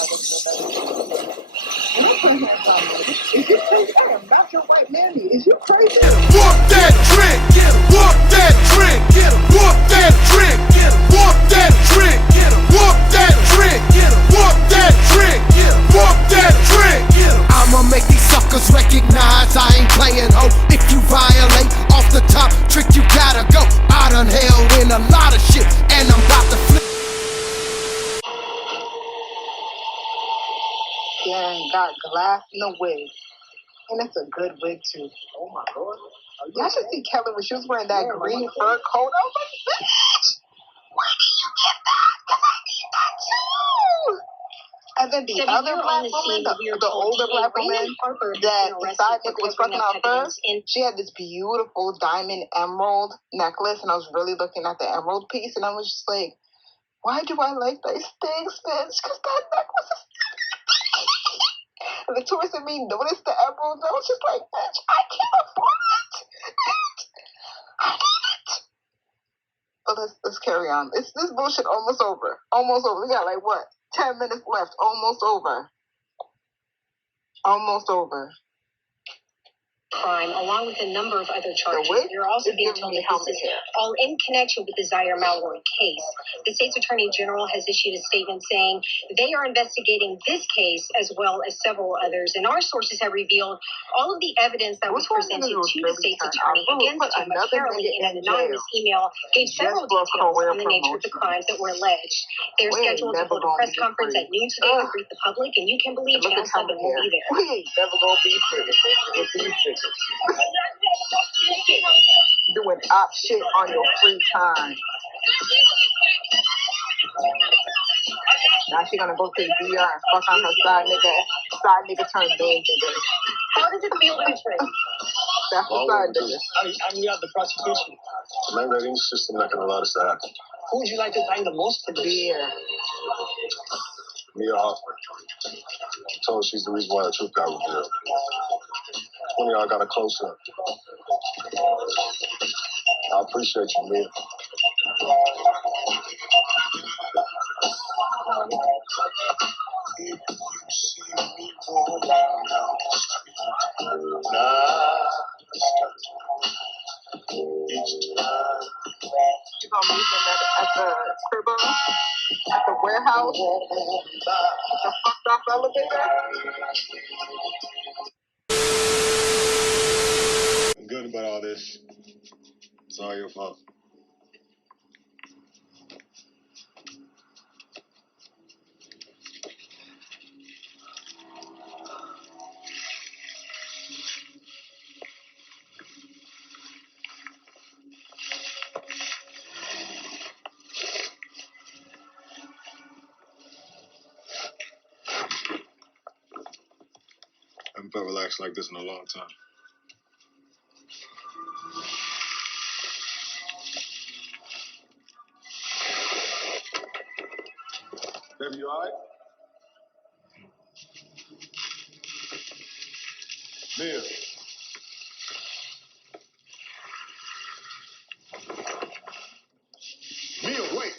would have killed that nigga. And I'm putting hands on me. Is you crazy? I am not your white mammy. Is you crazy? Whoop that trick, get him. Whoop that trick, get him. Whoop that trick, get him. Whoop that trick, get him. Whoop that trick, get him. Whoop that trick, get him. Whoop that trick, get him. I'ma make these suckers recognize I ain't playing, ho. If you violate off the top trick, you gotta go. I done held in a lot of shit, and I'm about to flip. Yeah, got glass in the wig. And it's a good wig, too. Oh, my Lord. Y'all should see Kelly when she was wearing that green fur coat. I was like, bitch! Where did you get that? Because I need that, too! And then the other black woman, the older black woman that the side nigga was fucking on first, she had this beautiful diamond emerald necklace, and I was really looking at the emerald piece, and I was just like, why do I like these things, bitch? Because that necklace is... And the tourist in me noticed the emerald, and I was just like, bitch, I can't afford it. I need it. But let's carry on. This bullshit almost over. Almost over. We got like what? 10 minutes left. Almost over. Almost over. Crime, along with a number of other charges. You're also being told that this is all in connection with the Zaire Mallory case. The state's attorney general has issued a statement saying they are investigating this case as well as several others. And our sources have revealed all of the evidence that was presented to the state's attorney against him, apparently in an anonymous email, gave several details on the nature of the crimes that were alleged. They're scheduled to hold a press conference at noon today to greet the public, and you can believe Channel 7 will be there. We ain't never gonna be free with these bitches. Doing op shit on your free time. Now she gonna go to the DR and fuck on her side nigga turned main nigga. How does it feel to be free? That's the side nigga. I'm the other prosecution. Man, that any system not gonna allow this to happen. Who would you like to thank the most for this? Beer. Mia Hoffman. She told she's the reason why the truth got revealed. One of y'all got a close up. I appreciate you, Mia. You gonna meet him at the crib, at the warehouse, the fucked off elevator. I'm good about all this. It's all your fault. I haven't felt relaxed like this in a long time. Baby, you alright? Mia. Mia, wait.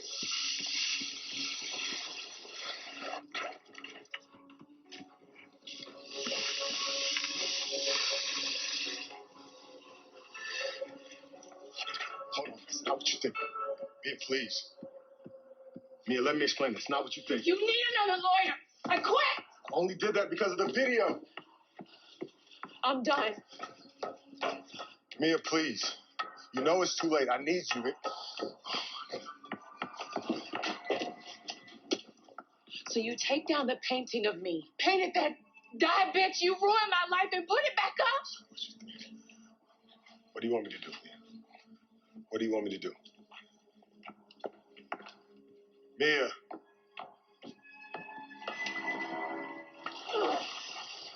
Hold on, it's not what you think. Mia, please. Mia, let me explain. It's not what you think. You need another lawyer. I quit. I only did that because of the video. I'm done. Mia, please. You know it's too late. I need you. So you take down the painting of me, painted that die bitch, you ruined my life, and put it back up? What do you want me to do, Mia? What do you want me to do? Mia.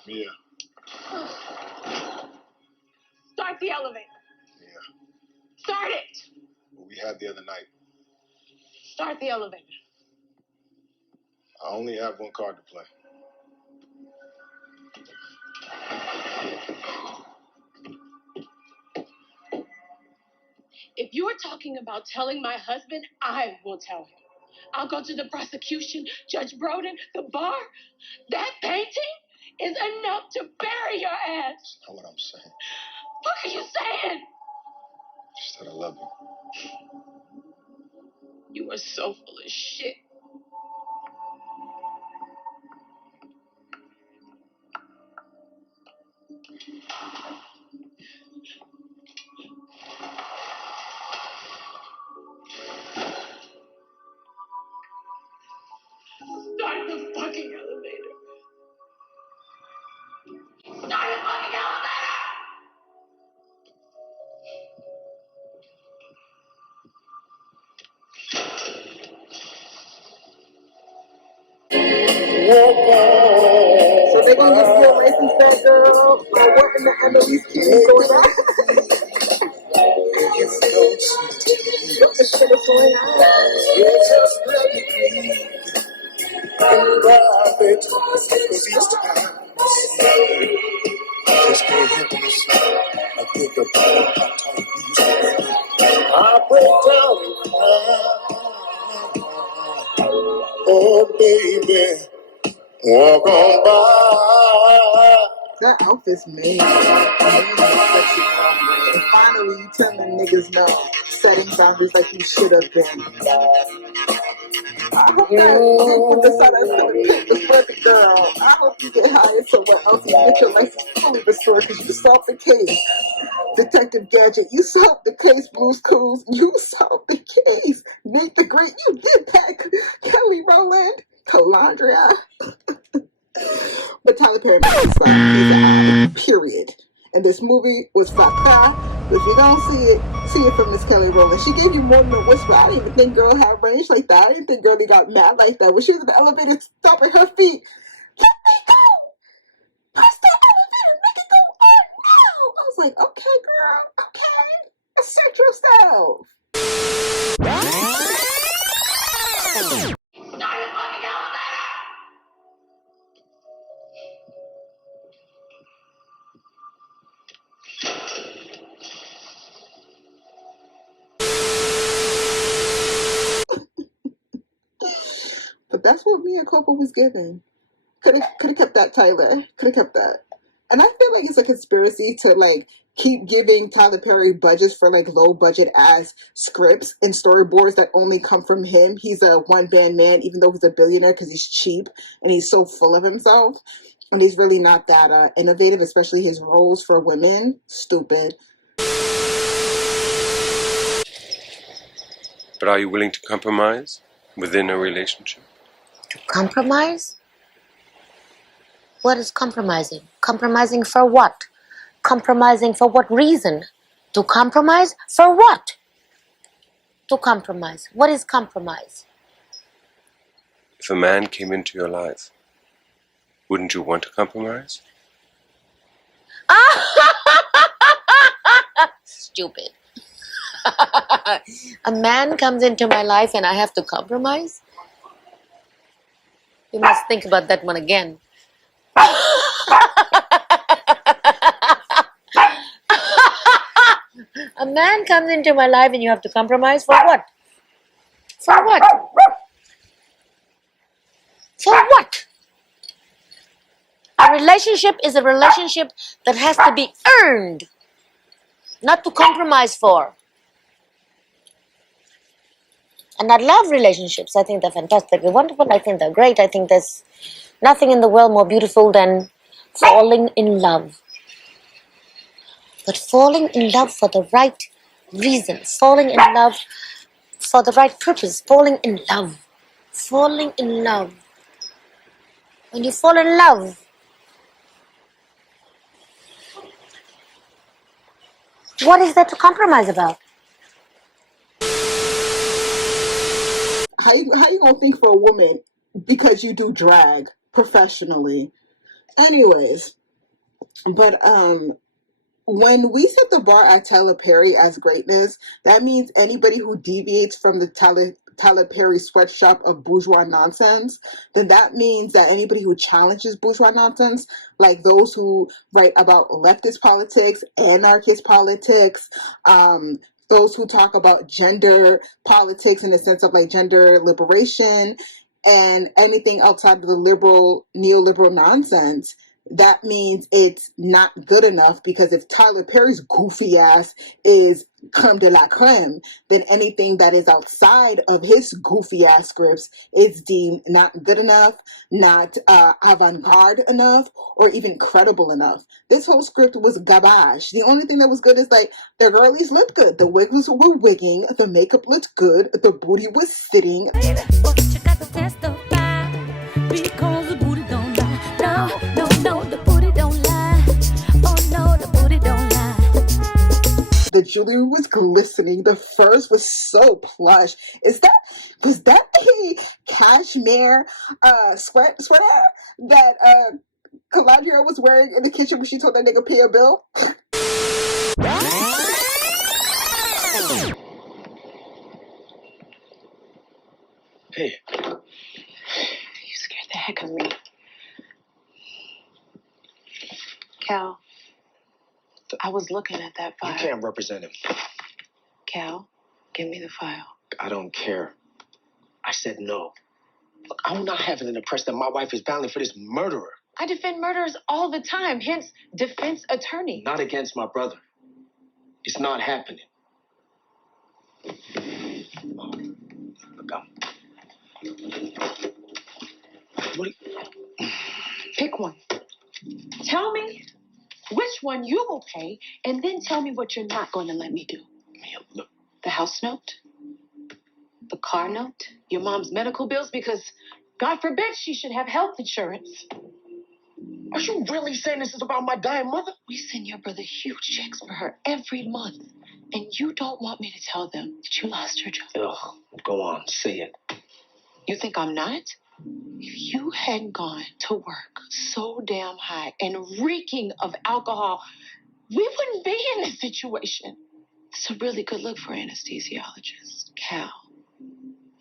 Mia. Start the elevator. Mia. Start it. What we had the other night. Start the elevator. I only have one card to play. If you are talking about telling my husband, I will tell him. I'll go to the prosecution, Judge Broden, the bar. That painting is enough to bury your ass. That's not what I'm saying. What are you saying? Just that I love you. You are so full of shit. Start the fucking elevator. Start the fucking elevator! So they gonna just get racist that girl by working the Emily's kids going out. What the shit is going on? You just let me be in private, cause each time I just can't help myself. I think about how tight we used to be. I break down and cry. Oh, baby, Walk on by. That outfit's made. Sexy girl, man. And finally, you telling niggas no. Setting boundaries like you should have been. I hope that dick with the side I feel the pit was worth it, girl. I hope you get hired somewhere else and you get your license fully restored because you solved the case. Detective Gadget, you solved the case. Blues Clues, you solved the case. Nate the Great, you did that. Kelly Rowland, Calandria. But Tyler Perry makes it suck. He's an eye, period. And this movie was fata. If you don't see it from Miss Kelly Rowland. She gave you more than a whisper. I didn't even think girl had range like that. I didn't think girlie got mad like that. When she was in the elevator stomping her feet, let me go! Press the elevator, make it go on now! I was like, okay, girl, okay. Assert yourself. But that's what Mia Copa was given. Could have kept that, Tyler. Could have kept that. And I feel like it's a conspiracy to like keep giving Tyler Perry budgets for like low budget ass scripts and storyboards that only come from him. He's a one band man, even though he's a billionaire because he's cheap and he's so full of himself. And he's really not that innovative, especially his roles for women. Stupid. But are you willing to compromise within a relationship? To compromise? What is compromising? Compromising for what? Compromising for what reason? To compromise for what? To compromise. What is compromise? If a man came into your life, wouldn't you want to compromise? Stupid. A man comes into my life and I have to compromise? You must think about that one again. A man comes into my life and you have to compromise for what? For what? For what? A relationship is a relationship that has to be earned, not to compromise for. And I love relationships. I think they're fantastically wonderful. I think they're great. I think there's nothing in the world more beautiful than falling in love. But falling in love for the right reason. Falling in love for the right purpose. Falling in love. Falling in love. When you fall in love, what is there to compromise about? How you gonna think for a woman because you do drag professionally? Anyways, but when we set the bar at Tyler Perry as greatness, that means anybody who deviates from the Tyler Perry sweatshop of bourgeois nonsense, then that means that anybody who challenges bourgeois nonsense, like those who write about leftist politics, anarchist politics, those who talk about gender politics in the sense of like gender liberation and anything outside of the neoliberal nonsense, that means it's not good enough, because if Tyler Perry's goofy ass is creme de la creme, then anything that is outside of his goofy ass scripts is deemed not good enough, not avant-garde enough, or even credible enough. This whole script was garbage. The only thing that was good is like the girlies looked good, the wiggles were wigging, the makeup looked good, the booty was sitting. Because the booty don't lie. No, the booty don't lie. Oh no, the booty don't lie. The jewelry was glistening. The furs was so plush. Was that a cashmere sweater that Calandria was wearing in the kitchen when she told that nigga pay a bill? Hey. You scared the heck of me. Cal, I was looking at that file. You can't represent him. Cal, give me the file. I don't care. I said no. Look, I'm not having an impression that my wife is battling for this murderer. I defend murderers all the time, hence defense attorney. Not against my brother. It's not happening. Look, what do you... Pick one. Tell me which one you will pay, and then tell me what you're not going to let me do. Look. The house note? The car note? Your mom's medical bills? Because, God forbid, she should have health insurance. Are you really saying this is about my dying mother? We send your brother huge checks for her every month, and you don't want me to tell them that you lost your job. Ugh, go on, say it. You think I'm not? If you hadn't gone to work so damn high and reeking of alcohol, we wouldn't be in this situation. It's a really good look for an anesthesiologist. Cal,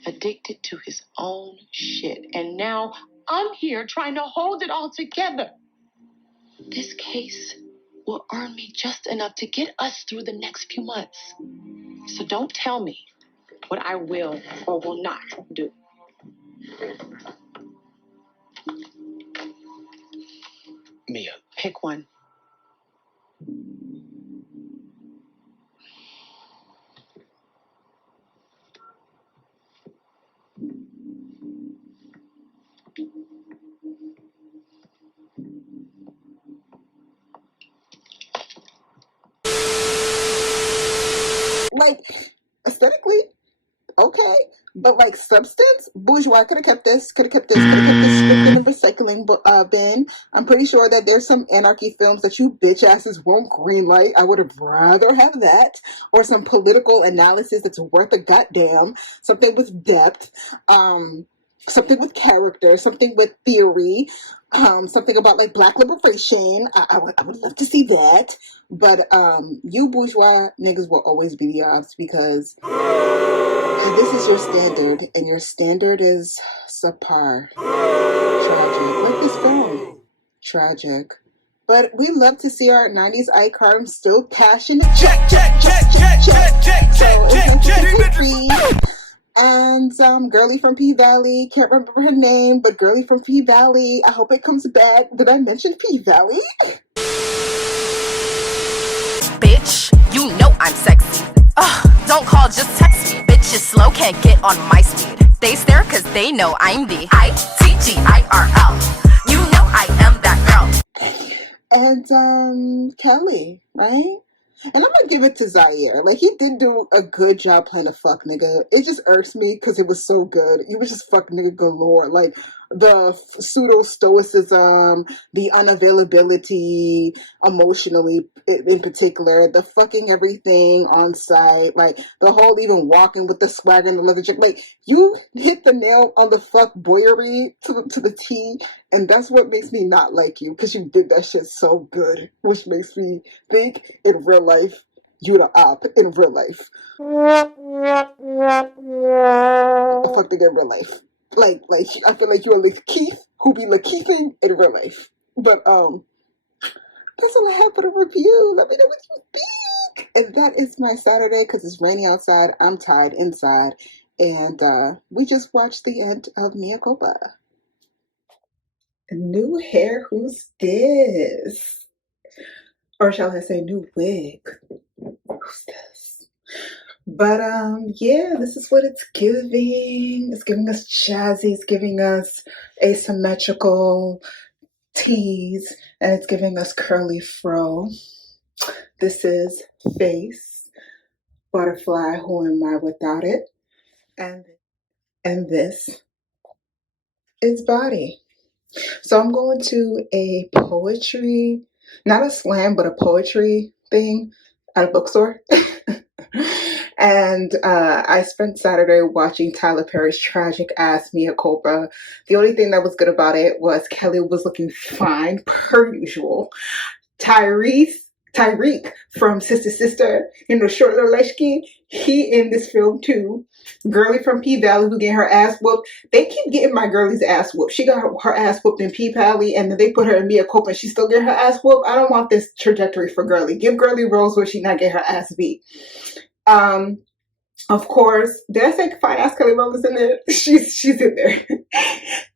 addicted to his own shit. And now I'm here trying to hold it all together. This case will earn me just enough to get us through the next few months. So don't tell me what I will or will not do. Mia. Pick one. Like, aesthetically, okay. But like substance, bourgeois could have kept this, could have kept this stripped in the recycling bin. I'm pretty sure that there's some anarchy films that you bitch asses won't greenlight. I would have rather have that, or some political analysis that's worth a goddamn. Something with depth, something with character, something with theory, something about like Black liberation. I would love to see that. But you bourgeois niggas will always be the odds because this is your standard, and your standard is subpar. Tragic. Like this film. Tragic. But we love to see our 90s icons still cashing it. Check. So it's nice to see. And Girlie from P Valley, can't remember her name, but Girlie from P Valley, I hope it comes back. Did I mention P Valley? Bitch, you know I'm sexy. Don't call, just text me. Bitch is slow, can't get on my speed. They stare cause they know I'm the ITGIRL. You know I am that girl. And Kelly, right? And I'm gonna give it to Zaire. Like, he did do a good job playing a fuck nigga. It just irks me because it was so good. He was just fuck nigga galore. Like, the pseudo stoicism, the unavailability emotionally in particular, the fucking everything on site, like the whole even walking with the swagger and the leather jacket. Like, you hit the nail on the fuck boyery to the T, and that's what makes me not like you, because you did that shit so good, which makes me think in real life you the op in real life. A fuck nigga in real life. Like I feel like you're Lakeith who be Lakeithing in real life. But that's all I have for the review. Let me know what you think. And that is my Saturday because it's rainy outside. I'm tied inside. And we just watched the end of Mea Culpa. New hair, who's this? Or shall I say new wig? Who's this? But yeah, this is what it's giving. It's giving us jazzy, it's giving us asymmetrical tease, and it's giving us curly fro. This is Face, Butterfly, Who Am I Without It? And this is Body. So I'm going to a poetry, not a slam, but a poetry thing at a bookstore. And I spent Saturday watching Tyler Perry's tragic ass Mea Culpa. The only thing that was good about it was Kelly was looking fine, per usual. Tyreek from Sister, short little leshki, he in this film too. Girlie from P Valley who get her ass whooped. They keep getting my girlie's ass whooped. She got her ass whooped in P Valley, and then they put her in Mea Culpa and she still get her ass whooped. I don't want this trajectory for Girlie. Give Girlie roles where she not get her ass beat. Of course, did I say fine ass Kelly Rowland's in there? She's in there.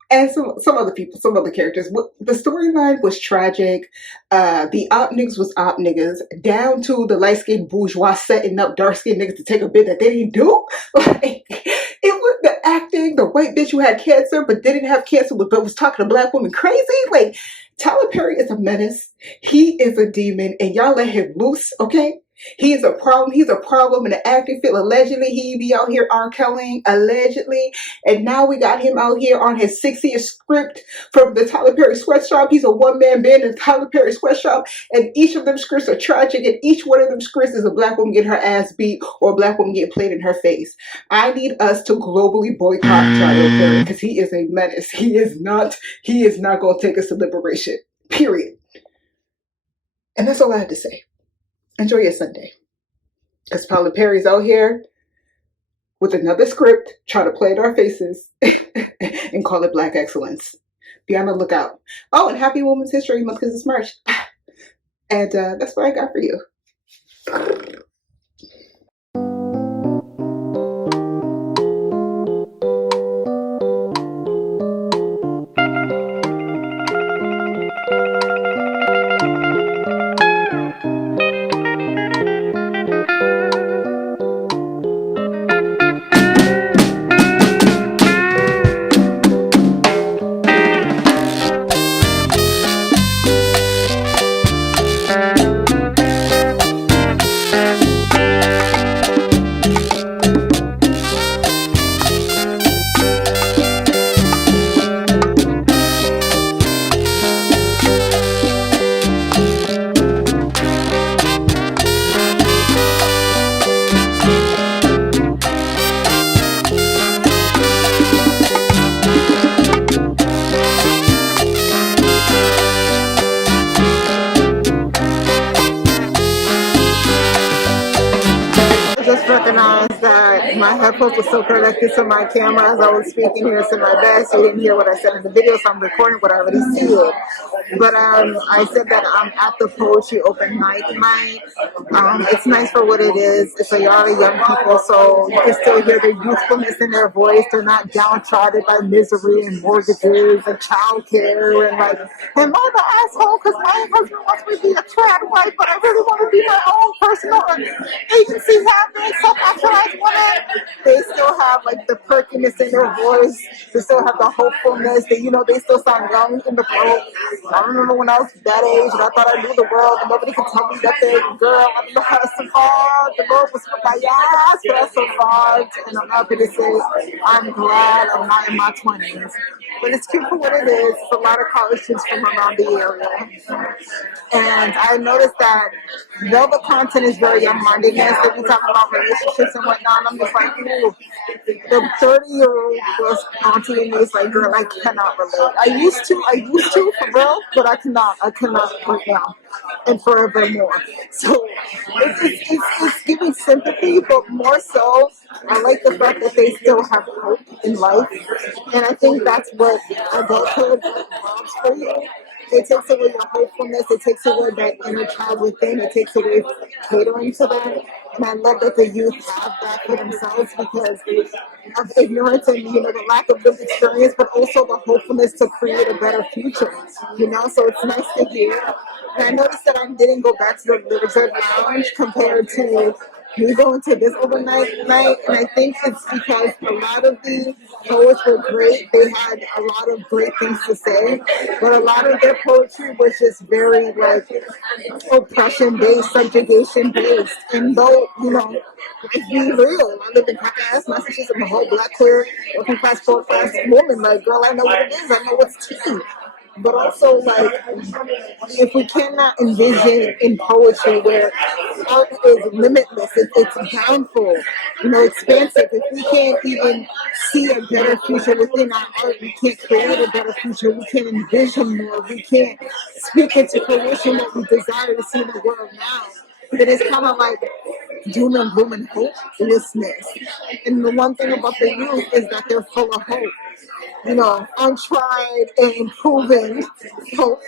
And some other people, some other characters. The storyline was tragic. The op niggas was op niggas, down to the light skinned bourgeois setting up dark skinned niggas to take a bid that they didn't do. Like, it was the acting, the white bitch who had cancer but didn't have cancer but was talking to black women crazy. Like, Tyler Perry is a menace. He is a demon, and y'all let him loose, okay? He is a problem. He's a problem in the acting field. Allegedly, he be out here R. Kellying, allegedly. And now we got him out here on his 6-year script from the Tyler Perry Sweatshop. He's a one-man band in the Tyler Perry Sweatshop. And each of them scripts are tragic. And each one of them scripts is a black woman getting her ass beat or a black woman getting played in her face. I need us to globally boycott Tyler Perry because he is a menace. He is not going to take us to liberation. Period. And that's all I had to say. Enjoy your Sunday. Because Tyler Perry's out here with another script trying to play in our faces and call it Black excellence. Be on the lookout. Oh, and happy Women's History Month because it's March. And that's what I got for you. Recognized that my headphones were so connected to my camera as I was speaking here, so my best you didn't hear what I said in the video, so I'm recording what I already see it. But I said that I'm at the poetry open mic tonight. It's nice for what it is. It's a lot of young people, so you can still hear the youthfulness in their voice. They're not downtrodden by misery and mortgages and childcare and like, am I the asshole because my husband wants me to be a trad wife, but I really want to be my own personal agency having self-actualized women. They still have like the perkiness in their voice. They still have the hopefulness. They still sound young in the throat. I remember when I was that age and I thought I knew the world and nobody could tell me that thing. Girl, I don't know how to survive. The Lord was for my ass, but I survived. And I'm happy to say I'm glad I'm not in my 20s. But it's cute for what it is. It's a lot of college students from around the area. And I noticed that though the content is very young-mindedness, that we talk about relationships and whatnot, I'm just like, ooh, the 30-year-old was auntie in me is like, girl, I cannot relate. I used to, for real, but I cannot right now and forevermore. So it's giving sympathy, but more so, I like the fact that they still have hope in life. And I think that's what adulthood provides for you. It takes away your hopefulness. It takes away that inner child within. It takes away catering to them. And I love that the youth have that for themselves because of ignorance and the lack of lived experience, but also the hopefulness to create a better future. So it's nice to hear. And I noticed that I didn't go back to the Literature Lounge compared to me going to this overnight night, and I think it's because a lot of the poets were great. They had a lot of great things to say, but a lot of their poetry was just very like oppression-based, subjugation-based. And though, let's be real, I live in Cashapp, Massachusetts. I'm a whole black, queer, working class, poor class woman. Like, girl, I know what it is. I know what's tea. But also, like, if we cannot envision in poetry where art is limitless, it's bountiful, expansive. If we can't even see a better future within our art, we can't create a better future. We can't envision more. We can't speak into fruition what we desire to see in the world now. Then it's kind of like doom and gloom and hopelessness. And the one thing about the youth is that they're full of hope. untried and improving hope,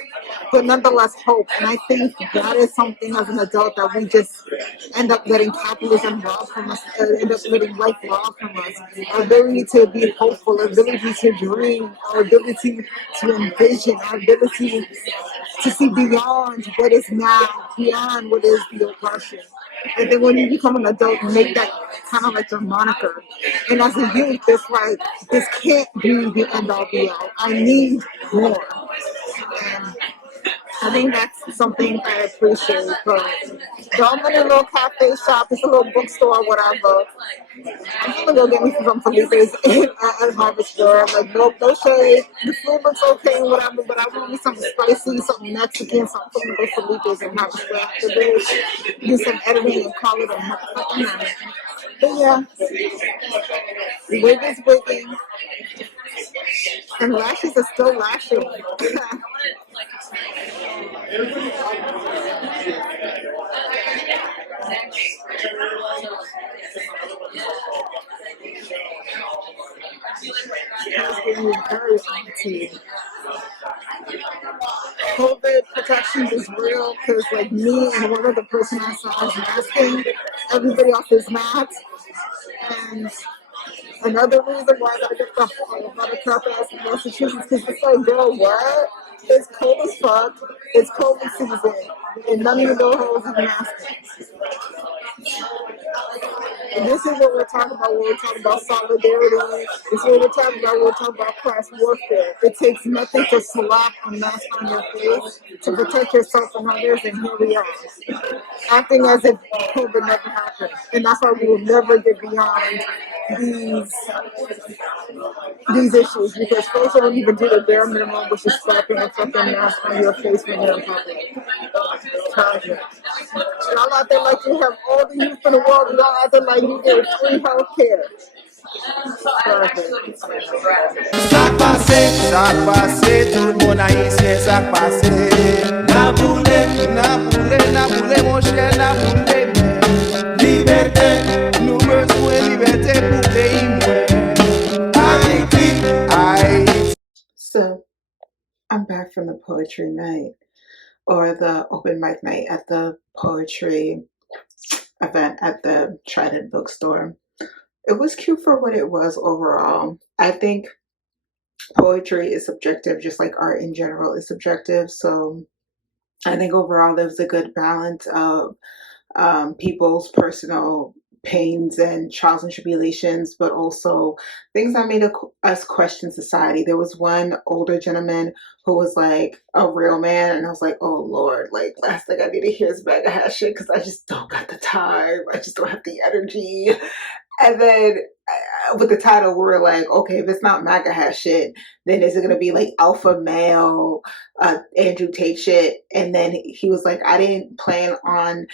but nonetheless hope. And I think that is something as an adult that we just end up letting capitalism rob from us, end up letting life rob from us. Our ability to be hopeful, our ability to dream, our ability to envision, our ability to see beyond what is now, beyond what is the oppression. And then when you become an adult, you make that kind of like your moniker. And as a youth, it's like, this can't be the end all be all. I need more. And I think that's something I appreciate. But I'm in a little cafe shop, it's a little bookstore, whatever. I'm gonna go get me some Felipe's at Harvest Store. Like, no shade. The food looks okay and whatever, but I want me something spicy, something Mexican, something to go Felipe's and Harvest Store after this. Do some editing and call it a motherfucking night. But yeah, wig is wigging, and lashes are still lashing. COVID protections is real because, like, me and one other person I saw is masking. Everybody else is not. And another reason why I gotta get the buttercup ass in Massachusetts because it's like, girl, what? It's cold as fuck. It's COVID season, and none of you know hoes is masking. And this is what we're talking about when we're talking about solidarity. This is what we're talking about when we're talking about class warfare. It takes nothing to slap a mask on your face to protect yourself and others, and here we are, acting as if COVID never happened. And that's why we will never get beyond these issues, because folks don't even do the bare minimum, which is slapping a fucking mask on your face when you're in public. Tragic. Y'all out there like you have all the youth in the world, y'all out there like you get free health care. Ça passe, tout le monde haïtien, ça passe. Na boule, mon cher, na boule. Liberté, nous besoin liberté pour pays moi. Haïti. So, I'm back from the poetry night, or the open mic night at the poetry event at the Trident bookstore. It was cute for what it was overall. I think poetry is subjective, just like art in general is subjective. So I think overall there was a good balance of people's personal pains and trials and tribulations, but also things that made us question society. There was one older gentleman who was like a real man, and I was like, oh Lord, like, last thing I need to hear is mega hash shit, because I just don't got the time. I just don't have the energy. And then with the title, we were like, okay, if it's not MAGA hat shit, then is it going to be like alpha male, Andrew Tate shit? And then he was like, I didn't plan on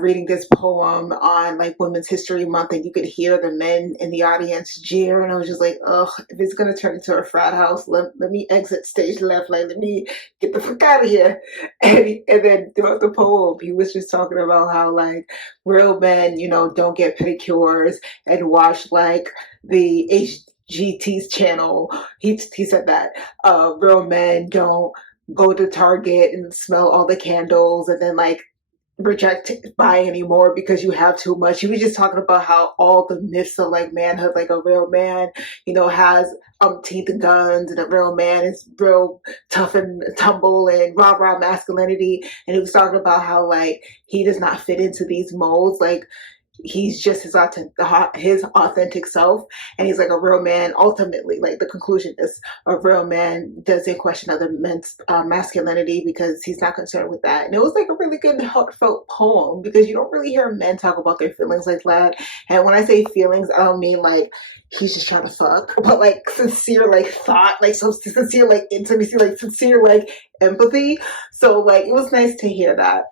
reading this poem on like Women's History Month, and you could hear the men in the audience jeer. And I was just like, ugh, if it's going to turn into a frat house, let me exit stage left. Like, let me get the fuck out of here. And then throughout the poem, he was just talking about how like real men, don't get pedicures and watch like the HGT's channel. He said that real men don't go to Target and smell all the candles and then like reject buying anymore because you have too much. He was just talking about how all the myths of like manhood, like a real man, has teeth and guns, and a real man is real tough and tumble and rah masculinity. And he was talking about how like he does not fit into these molds. Like, he's just his authentic self, and he's like a real man. Ultimately, like, the conclusion is a real man doesn't question other men's masculinity because he's not concerned with that. And it was like a really good heartfelt poem, because you don't really hear men talk about their feelings like that. And when I say feelings, I don't mean like he's just trying to fuck, but like sincere like thought, like so sincere like intimacy, like sincere like empathy. So like it was nice to hear that.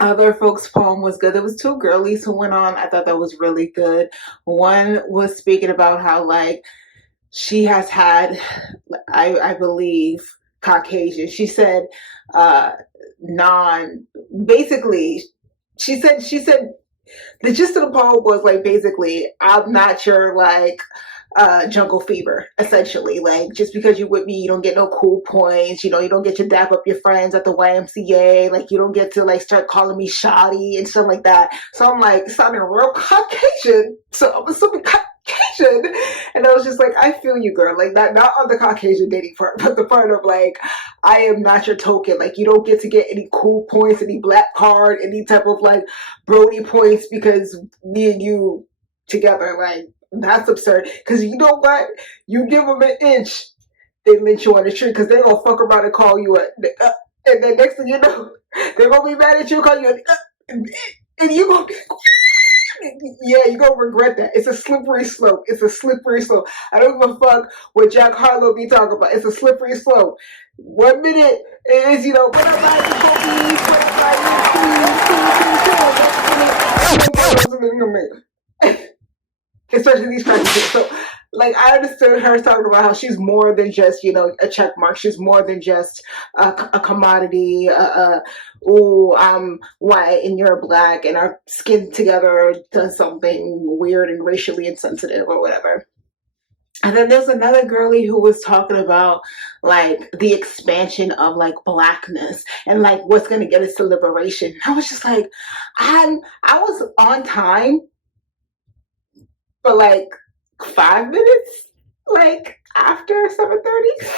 Other folks' poem was good. There was two girlies who went on. I thought that was really good. One was speaking about how like she has had, I believe, Caucasian. She said basically she said The gist of the poem was like basically, I'm not your like jungle fever, essentially. Like, just because you with me, you don't get no cool points. You know, you don't get to dap up your friends at the YMCA. Like, you don't get to like start calling me shoddy and stuff like that. So I'm like sounding real Caucasian. So I'm assuming Caucasian, and I was just like, I feel you, girl. Like, not on the Caucasian dating part, but the part of like, I am not your token. Like, you don't get to get any cool points, any black card, any type of like Brody points because me and you together. Like, that's absurd. Because you know what? You give them an inch, they lynch you on the street because they're going to fuck around and call you and then next thing you know, they're going to be mad at you, call you and you going to be yeah, you're going to regret that. It's a slippery slope. It's a slippery slope. I don't give a fuck what Jack Harlow be talking about. It's a slippery slope. 1 minute is, you know, what up, my police? What up, my especially these practices. So, like, I understood her talking about how she's more than just, you know, a check mark. She's more than just a commodity. Ooh, I'm white and you're black, and our skin together does something weird and racially insensitive or whatever. And then there's another girlie who was talking about like the expansion of like blackness and like what's gonna get us to liberation. I was just like, I was on time for like 5 minutes, like after 7:30.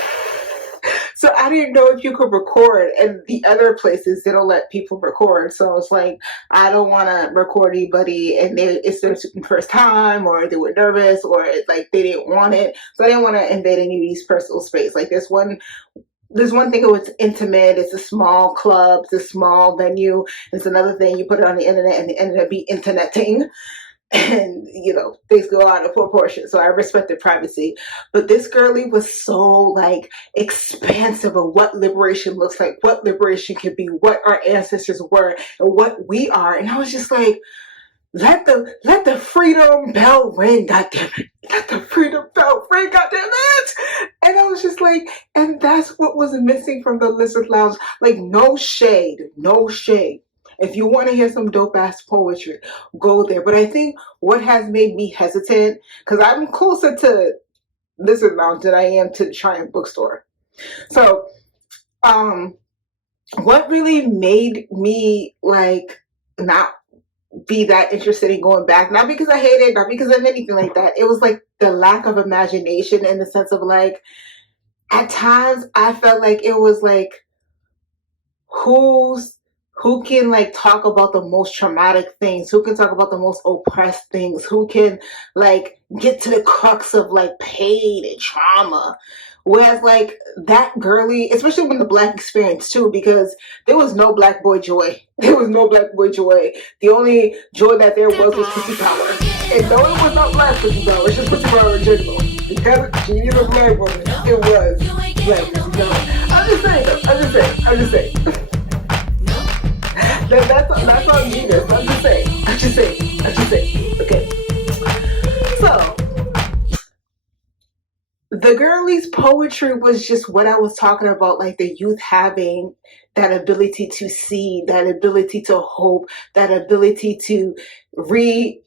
So I didn't know if you could record, and the other places they don't let people record. So I was like, I don't want to record anybody, and it's their first time, or they were nervous, or like they didn't want it. So I didn't want to invade any of these personal space. Like there's one thing, it was intimate. It's a small club, it's a small venue. There's another thing, you put it on the internet, and the internet be interneting. And you know, things go out of proportion, so I respected privacy. But this girlie was so like expansive of what liberation looks like, what liberation can be, what our ancestors were, and what we are. And I was just like, let the freedom bell ring, goddammit. Let the freedom bell ring, goddammit. And I was just like, and that's what was missing from the Lizard Lounge. Like, no shade. If you want to hear some dope ass poetry, go there. But I think what has made me hesitant, because I'm closer to Lizard Lounge than I am to the Triumph Bookstore. So, what really made me like not be that interested in going back, not because I hate it, not because of anything like that. It was like the lack of imagination, in the sense of like, at times I felt like it was like, who can like talk about the most traumatic things, who can talk about the most oppressed things, who can like get to the crux of like pain and trauma. Whereas like that girlie, especially when the black experience too, because there was no black boy joy. The only joy that there was pussy power. And no, it was not black pussy power, it's just pussy power in general. Because she is a black woman, it was black pussy power. I'm just saying. That's on Venus. I'm just saying. Okay. So, the girlie's poetry was just what I was talking about, like the youth having that ability to see, that ability to hope, that ability to reinvent,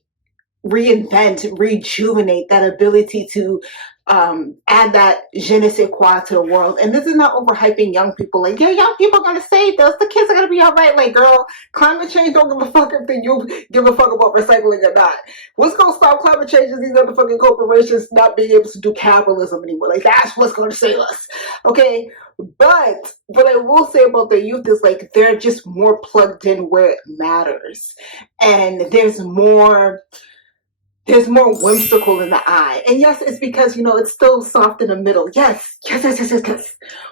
rejuvenate, that ability to add that je ne sais quoi to the world. And this is not overhyping young people. Like, yeah, young people are gonna save us. The kids are gonna be all right. Like, girl, climate change don't give a fuck if the youth give a fuck about recycling or not. What's gonna stop climate change is these other fucking corporations not being able to do capitalism anymore. Like, that's what's gonna save us. Okay? But what I will say about the youth is like, they're just more plugged in where it matters. And there's more whimsical in the eye. And yes, it's because, you know, it's still soft in the middle. Yes.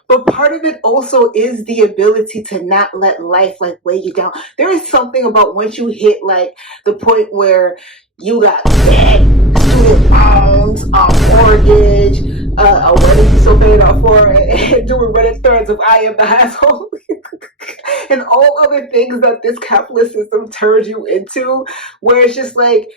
But part of it also is the ability to not let life like weigh you down. There is something about once you hit like the point where you got debt, student loans, mortgage, a wedding you still paid off for, and doing Reddit threads of I am the asshole. And all other things that this capitalist system turns you into, where it's just like,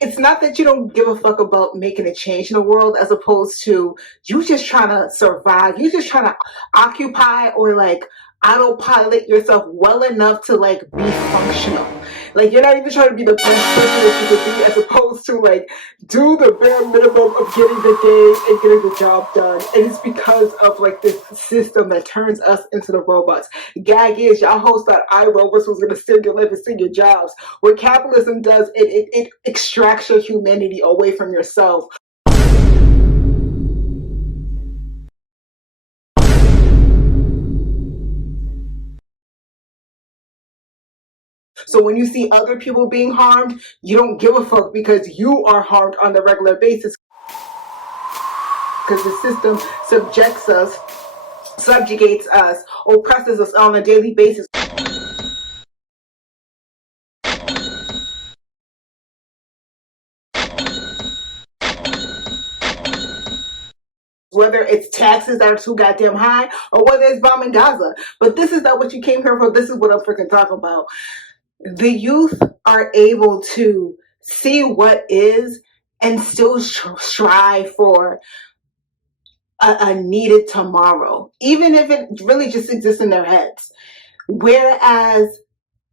it's not that you don't give a fuck about making a change in the world, as opposed to you just trying to survive. You just trying to occupy or like autopilot yourself well enough to like be functional. Like you're not even trying to be the best person that you could be, as opposed to like do the bare minimum of getting the day and getting the job done. And it's because of like this system that turns us into the robots. Gag is, y'all host that iRobots was gonna steal your life and steal your jobs. What capitalism does, it extracts your humanity away from yourself. So when you see other people being harmed, you don't give a fuck because you are harmed on a regular basis. Because the system subjugates us, oppresses us on a daily basis. Whether it's taxes that are too goddamn high or whether it's bombing Gaza. But this is not what you came here for. This is what I'm freaking talking about. The youth are able to see what is and still strive for a needed tomorrow, even if it really just exists in their heads. Whereas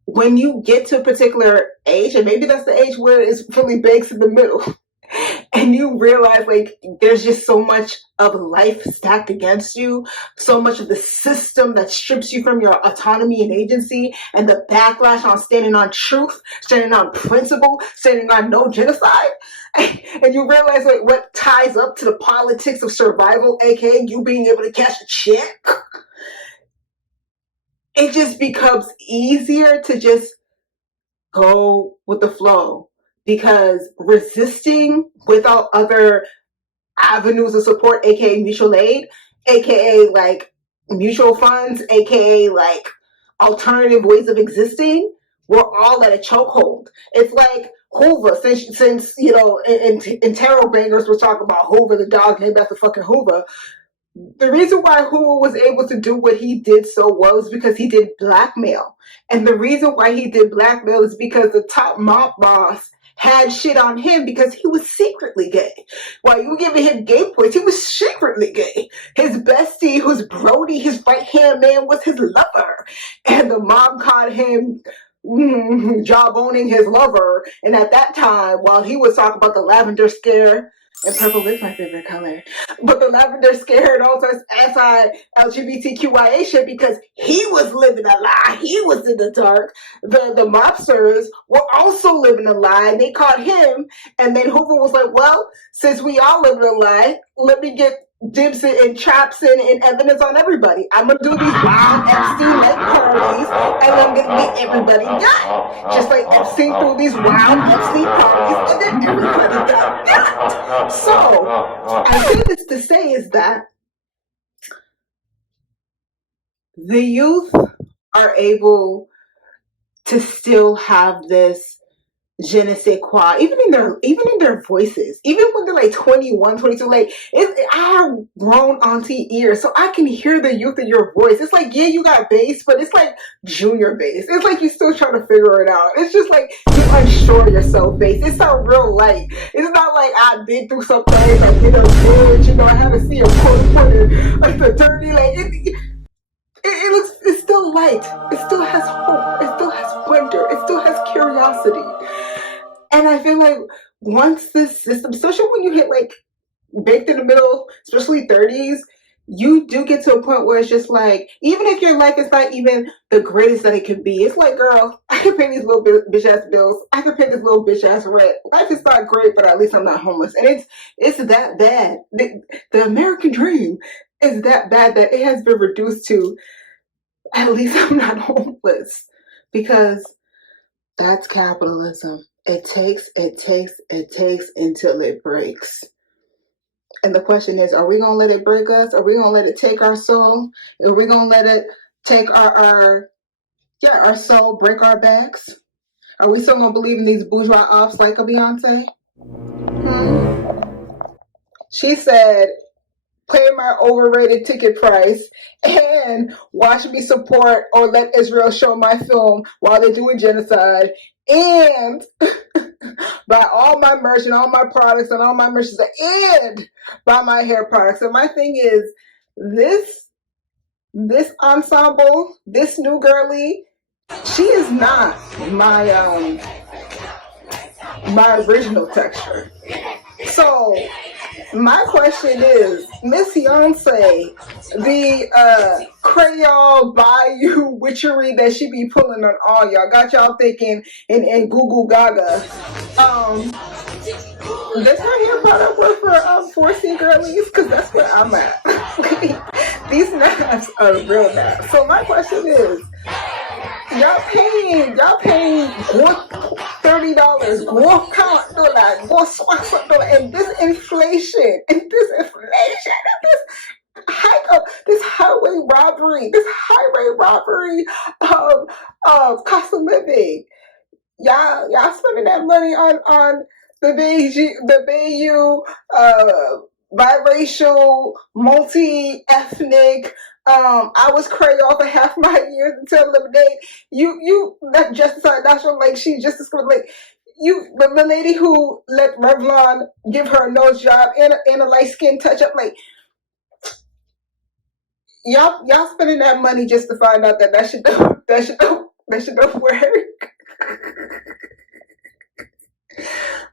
when you get to a particular age, and maybe that's the age where it's really bakes in the middle, and you realize like there's just so much of life stacked against you, so much of the system that strips you from your autonomy and agency, and the backlash on standing on truth, standing on principle, standing on no genocide. And you realize like what ties up to the politics of survival, aka you being able to cash a check. It just becomes easier to just go with the flow, because resisting without other avenues of support, aka mutual aid, aka like mutual funds, aka like alternative ways of existing, we're all at a chokehold. It's like Hoover, since you know, in Tarot Bangers we're talking about Hoover, the dog named after fucking Hoover. The reason why Hoover was able to do what he did so well is because he did blackmail. And the reason why he did blackmail is because the top mob boss had shit on him because he was secretly gay. While you were giving him gay points, he was secretly gay. His bestie, who's Brody, his right-hand man, was his lover. And the mob caught him jawboning his lover. And at that time, while he was talking about the lavender scare, and purple is my favorite color, but the lavender scare and all this anti-LGBTQIA shit, because he was living a lie. He was in the dark. The mobsters were also living a lie, and they caught him. And then Hoover was like, well, since we all live in a lie, let me get dibs and traps and evidence on everybody. I'm going to do these wild Epstein-like parties, and I'm going to get everybody got. Just like Epstein threw these wild Epstein parties, and then everybody got got. So, I say this to say is that the youth are able to still have this je ne sais quoi, even in their voices, even when they're like 21, 22, like I have grown auntie ears, so I can hear the youth in your voice. It's like, yeah, you got bass, but it's like junior bass. It's like you're still trying to figure it out. It's just like you unsure yourself bass. It's not real light. It's not like I've been through some things, I did a good, you know, I haven't seen a quote like the dirty, like it's still light. It still has hope. It still has wonder. It still has curiosity. And I feel like once this system, especially when you hit like baked in the middle, especially 30s, you do get to a point where it's just like, even if your life is not even the greatest that it can be, it's like, girl, I can pay these little bitch ass bills. I can pay this little bitch ass rent. Life is not great, but at least I'm not homeless. And it's that bad. The American dream is that bad that it has been reduced to, at least I'm not homeless, because that's capitalism. It takes until it breaks. And the question is, are we going to let it break us? Are we going to let it take our soul? Are we going to let it take our soul, break our backs? Are we still going to believe in these bourgeois offs like a Beyonce? She said, pay my overrated ticket price and watch me support or let Israel show my film while they're doing genocide, and buy all my merch and all my products and all my merch, and buy my hair products. And my thing is, this this ensemble, this new girly, she is not my my original texture. So my question is, Miss Beyonce, the Creole Bayou witchery that she be pulling on all y'all, got y'all thinking in Goo Goo Gaga. Does her hair product work for 4C girlies? Because that's where I'm at. These naps are real naps. So my question is, y'all paying $30, $60, and this inflation, and this hike up, this highway robbery of cost of living. Y'all spending that money on the Bayou, biracial, multi-ethnic. I was Creole for half my years until Lemonade. You that Justice National, like she just like you, the lady who let Revlon give her a nose job and a light skin touch up, like y'all spending that money just to find out that shit don't work.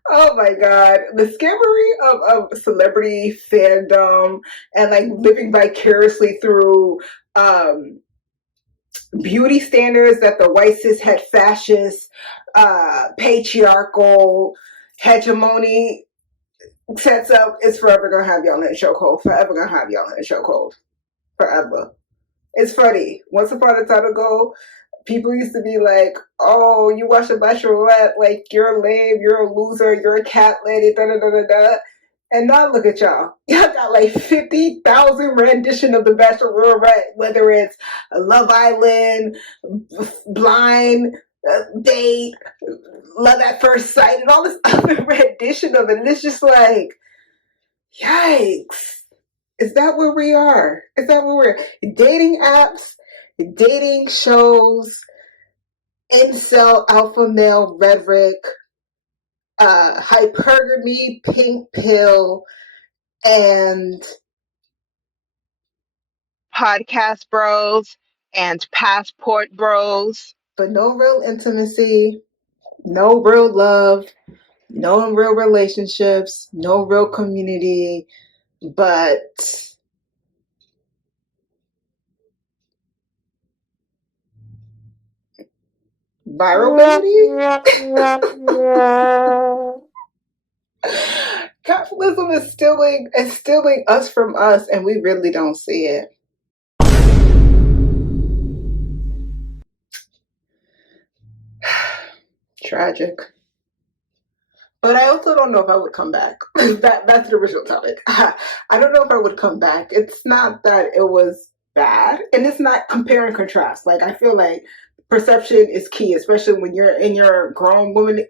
Oh my god, the scammery of celebrity fandom and like living vicariously through beauty standards that the white cishet fascist patriarchal hegemony sets up is forever gonna have y'all in a chokehold. Forever gonna have y'all in a chokehold. Forever. It's funny. Once upon a time ago, people used to be like, oh, you watch The Bachelorette, like, you're lame, you're a loser, you're a cat lady, da-da-da-da-da. And now look at y'all. Y'all got like 50,000 rendition of The Bachelorette, whether it's Love Island, Blind Date, Love at First Sight, and all this other rendition of it. And it's just like, yikes. Is that where we are? Is that where we're dating apps? Dating shows, incel alpha male rhetoric, hypergamy, pink pill, and podcast bros and passport bros. But no real intimacy, no real love, no real relationships, no real community, but virality? Capitalism is stealing us from us, and we really don't see it. Tragic. But I also don't know if I would come back. That's the original topic. I don't know if I would come back. It's not that it was bad, and it's not compare and contrast. Like, I feel like perception is key, especially when you're in your grown woman,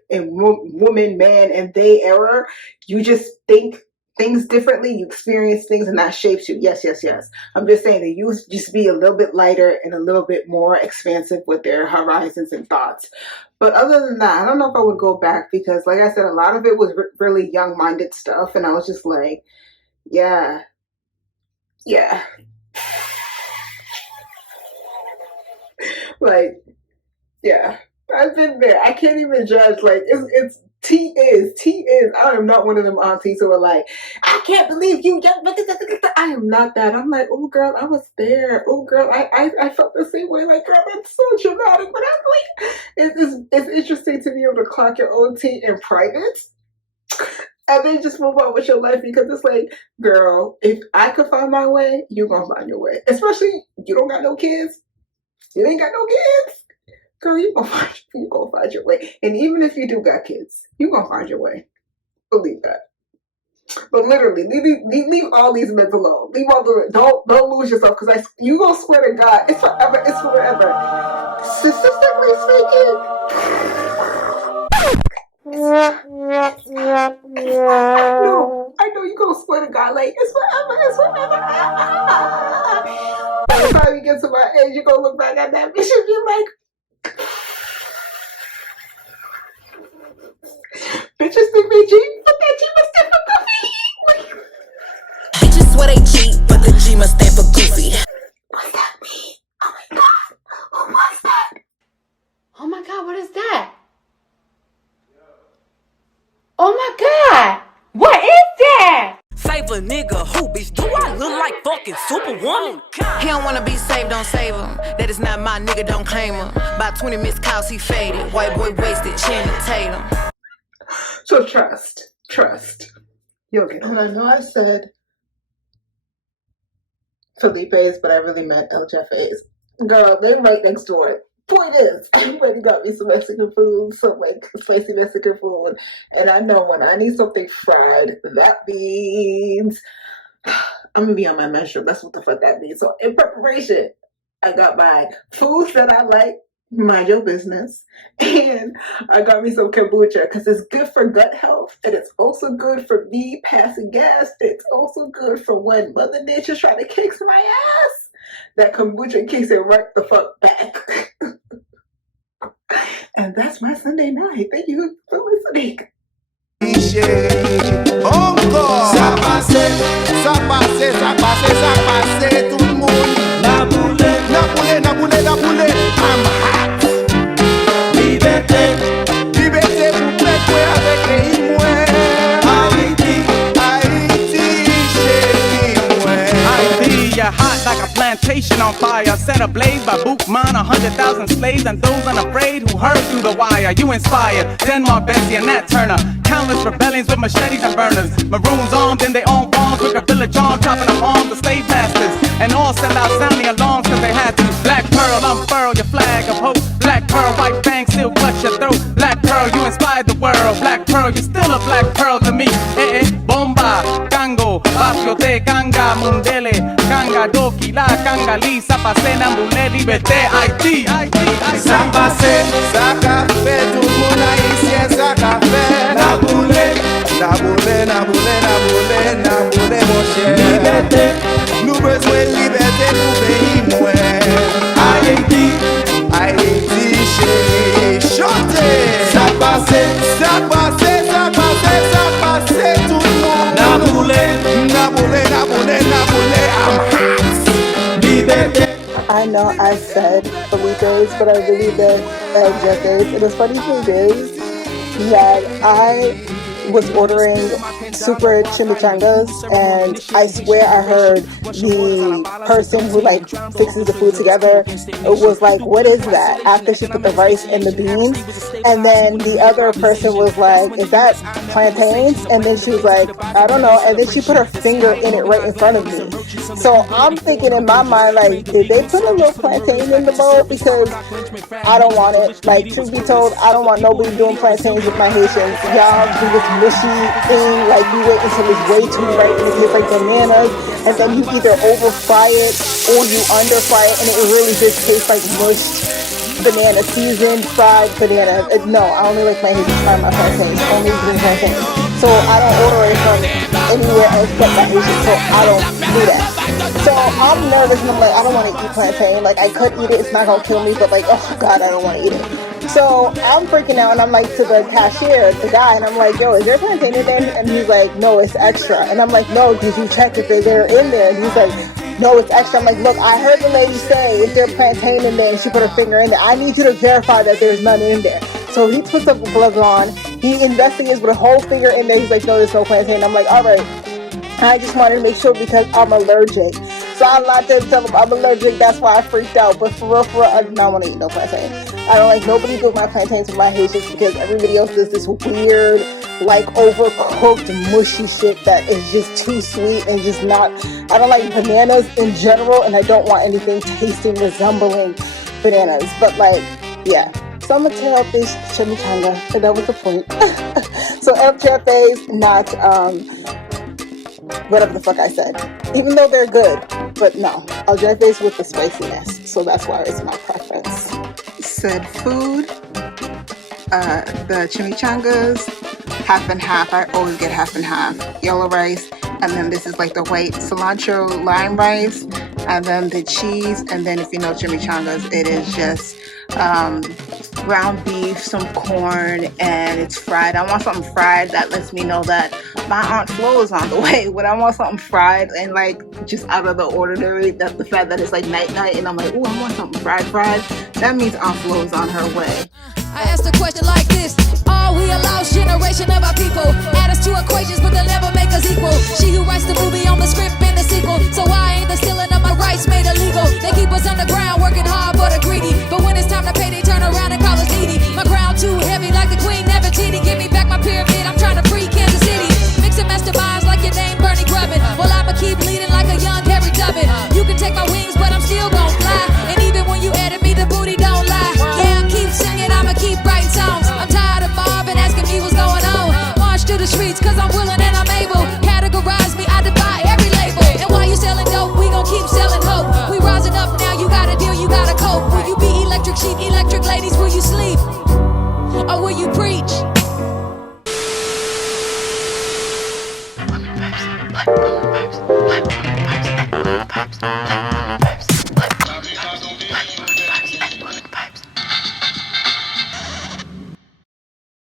man, and they era. You just think things differently. You experience things, and that shapes you. Yes. I'm just saying that you just be a little bit lighter and a little bit more expansive with their horizons and thoughts. But other than that, I don't know if I would go back because, like I said, a lot of it was really young-minded stuff, and I was just like, yeah. Like, yeah. I've been there. I can't even judge. Like, it's T is. I am not one of them aunties who are like, I can't believe you just. I am not that. I'm like, oh girl, I was there. Oh girl, I felt the same way. Like, girl, that's so dramatic. But I'm like, it's interesting to be able to clock your own tea in private, and then just move on with your life because it's like, girl, if I could find my way, you gonna find your way. Especially you don't got no kids. You ain't got no kids. Girl, you gonna find your way. And even if you do got kids, you gonna find your way. Believe that. But literally, leave all these men alone. Leave all the don't lose yourself because you gonna swear to God, it's forever. It's forever. Statistically speaking, I know you gonna swear to God like it's forever. It's forever. By the time you get to my age, you gonna look back at that bitch and be like. Bitches think they cheat, but that G must stand for goofy. Bitches swear they cheat, but the G must stand for goofy. What's that save a nigga who, bitch? Do I look like fucking Superwoman? He don't wanna be saved, don't save him. That is not my nigga, don't claim him. By 20 missed calls, he faded. White boy wasted, Channing Tatum. So trust. You'll get it. And I know I said Felipe's, but I really meant El Jefe's. Girl, they're right next door. Point is, everybody got me some Mexican food, some like spicy Mexican food. And I know when I need something fried, that means I'm gonna be on my menstrual. That's what the fuck that means. So in preparation, I got my foods that I like, mind your business, and I got me some kombucha because it's good for gut health, and it's also good for me passing gas. It's also good for when Mother Nature's trying to kick my ass. That kombucha kicks it right the fuck back. And that's my Sunday night. Thank you for listening. Encore. Ça passe, tout le monde. La boule, I'm hot. Liberté, pour plaider avec les mouais. Haïti, chérie mouais. Haïti, you're hot like a plantation on fire, set ablaze by Bookman, 100,000 slaves and those unafraid who heard through the wire. You inspired Denmark, Bessie, and Nat Turner. Countless rebellions with machetes and burners. Maroons armed in their own farms, with a village arm, chopping up arms of slave masters. And all send out sounding alarms cause they had to. Black pearl, unfurl your flag of hope. Black pearl, white fang, still clutch your throat. Black pearl, you inspired the world. Black pearl, you're still a black pearl to me. Bomba, Gango, Bapiote, Ganga, Mundele, Ganga, Doki, La, Ganga, Lisa, Pasena, Mule, Liberté, Haïti. Ça passe, ça café, tout le monde haïtien, ça café. La boule, mon cher. Liberté, nous besoin de liberté pour pays moins. Haïti, chérie, chantez. Ça passe, tout le monde. La boule, I'm hot. Liberté. I know I said Felipe's, but I really meant Jefe's. And the funny thing is that I was ordering super chimichangas, and I swear I heard the person who like fixes the food together was like, "What is that?" after she put the rice and the beans, and then the other person was like, "Is that plantains?" and then she was like, "I don't know," and then she put her finger in it right in front of me. So I'm thinking in my mind, like, did they put a little plantain in the bowl? Because I don't want it. Like, truth be told, I don't want nobody doing plantains with my Haitians. Y'all do this mushy thing, like you wait until it's way too ripe and it tastes like bananas, and then you either over fry it or you under fry it, and it really just tastes like mushed banana, seasoned fried banana. No, I only like my Haitians fry my plantains, only green plantains. So I don't order it from anywhere else but my Haitians, so I don't do that. So I'm nervous and I'm like, I don't want to eat plantain. Like, I could eat it, it's not gonna kill me, but like, oh god, I don't want to eat it. So I'm freaking out and I'm like to the cashier, the guy, and I'm like, yo, is there plantain in there? And he's like, no, it's extra. And I'm like, no, did you check if they're in there? And he's like, no, it's extra. I'm like, look, I heard the lady say, is there plantain in there? And she put her finger in there. I need you to verify that there's none in there. So he puts up the gloves on. He investigates with a whole finger in there. He's like, no, there's no plantain. I'm like, all right. I just wanted to make sure because I'm allergic. So I lied to tell him I'm allergic. That's why I freaked out. But for real, I do not want to eat no plantain. I don't like nobody do my plantains with my Haitians because everybody else does this weird, like overcooked, mushy shit that is just too sweet and just not. I don't like bananas in general, and I don't want anything tasting resembling bananas. But like, yeah. So I'm gonna tear out this chimichanga, and that was the point. So FJFA's not whatever the fuck I said. Even though they're good, but no. I'll drive base with the spiciness, so that's why it's my preference. Said food, the chimichangas, half and half. I always get half and half. Yellow rice, and then this is like the white cilantro lime rice, and then the cheese, and then if you know chimichangas, it is just ground beef, some corn, and it's fried. I want something fried that lets me know that my Aunt Flo is on the way. When I want something fried and like just out of the ordinary, that the fact that it's like night, and I'm like, ooh, I want something fried, that means Aunt Flo is on her way. I asked a question like this: are we a lost generation of our people? Add us to equations, but they'll never make us equal. She who writes the movie on the script and the sequel. So why ain't there still enough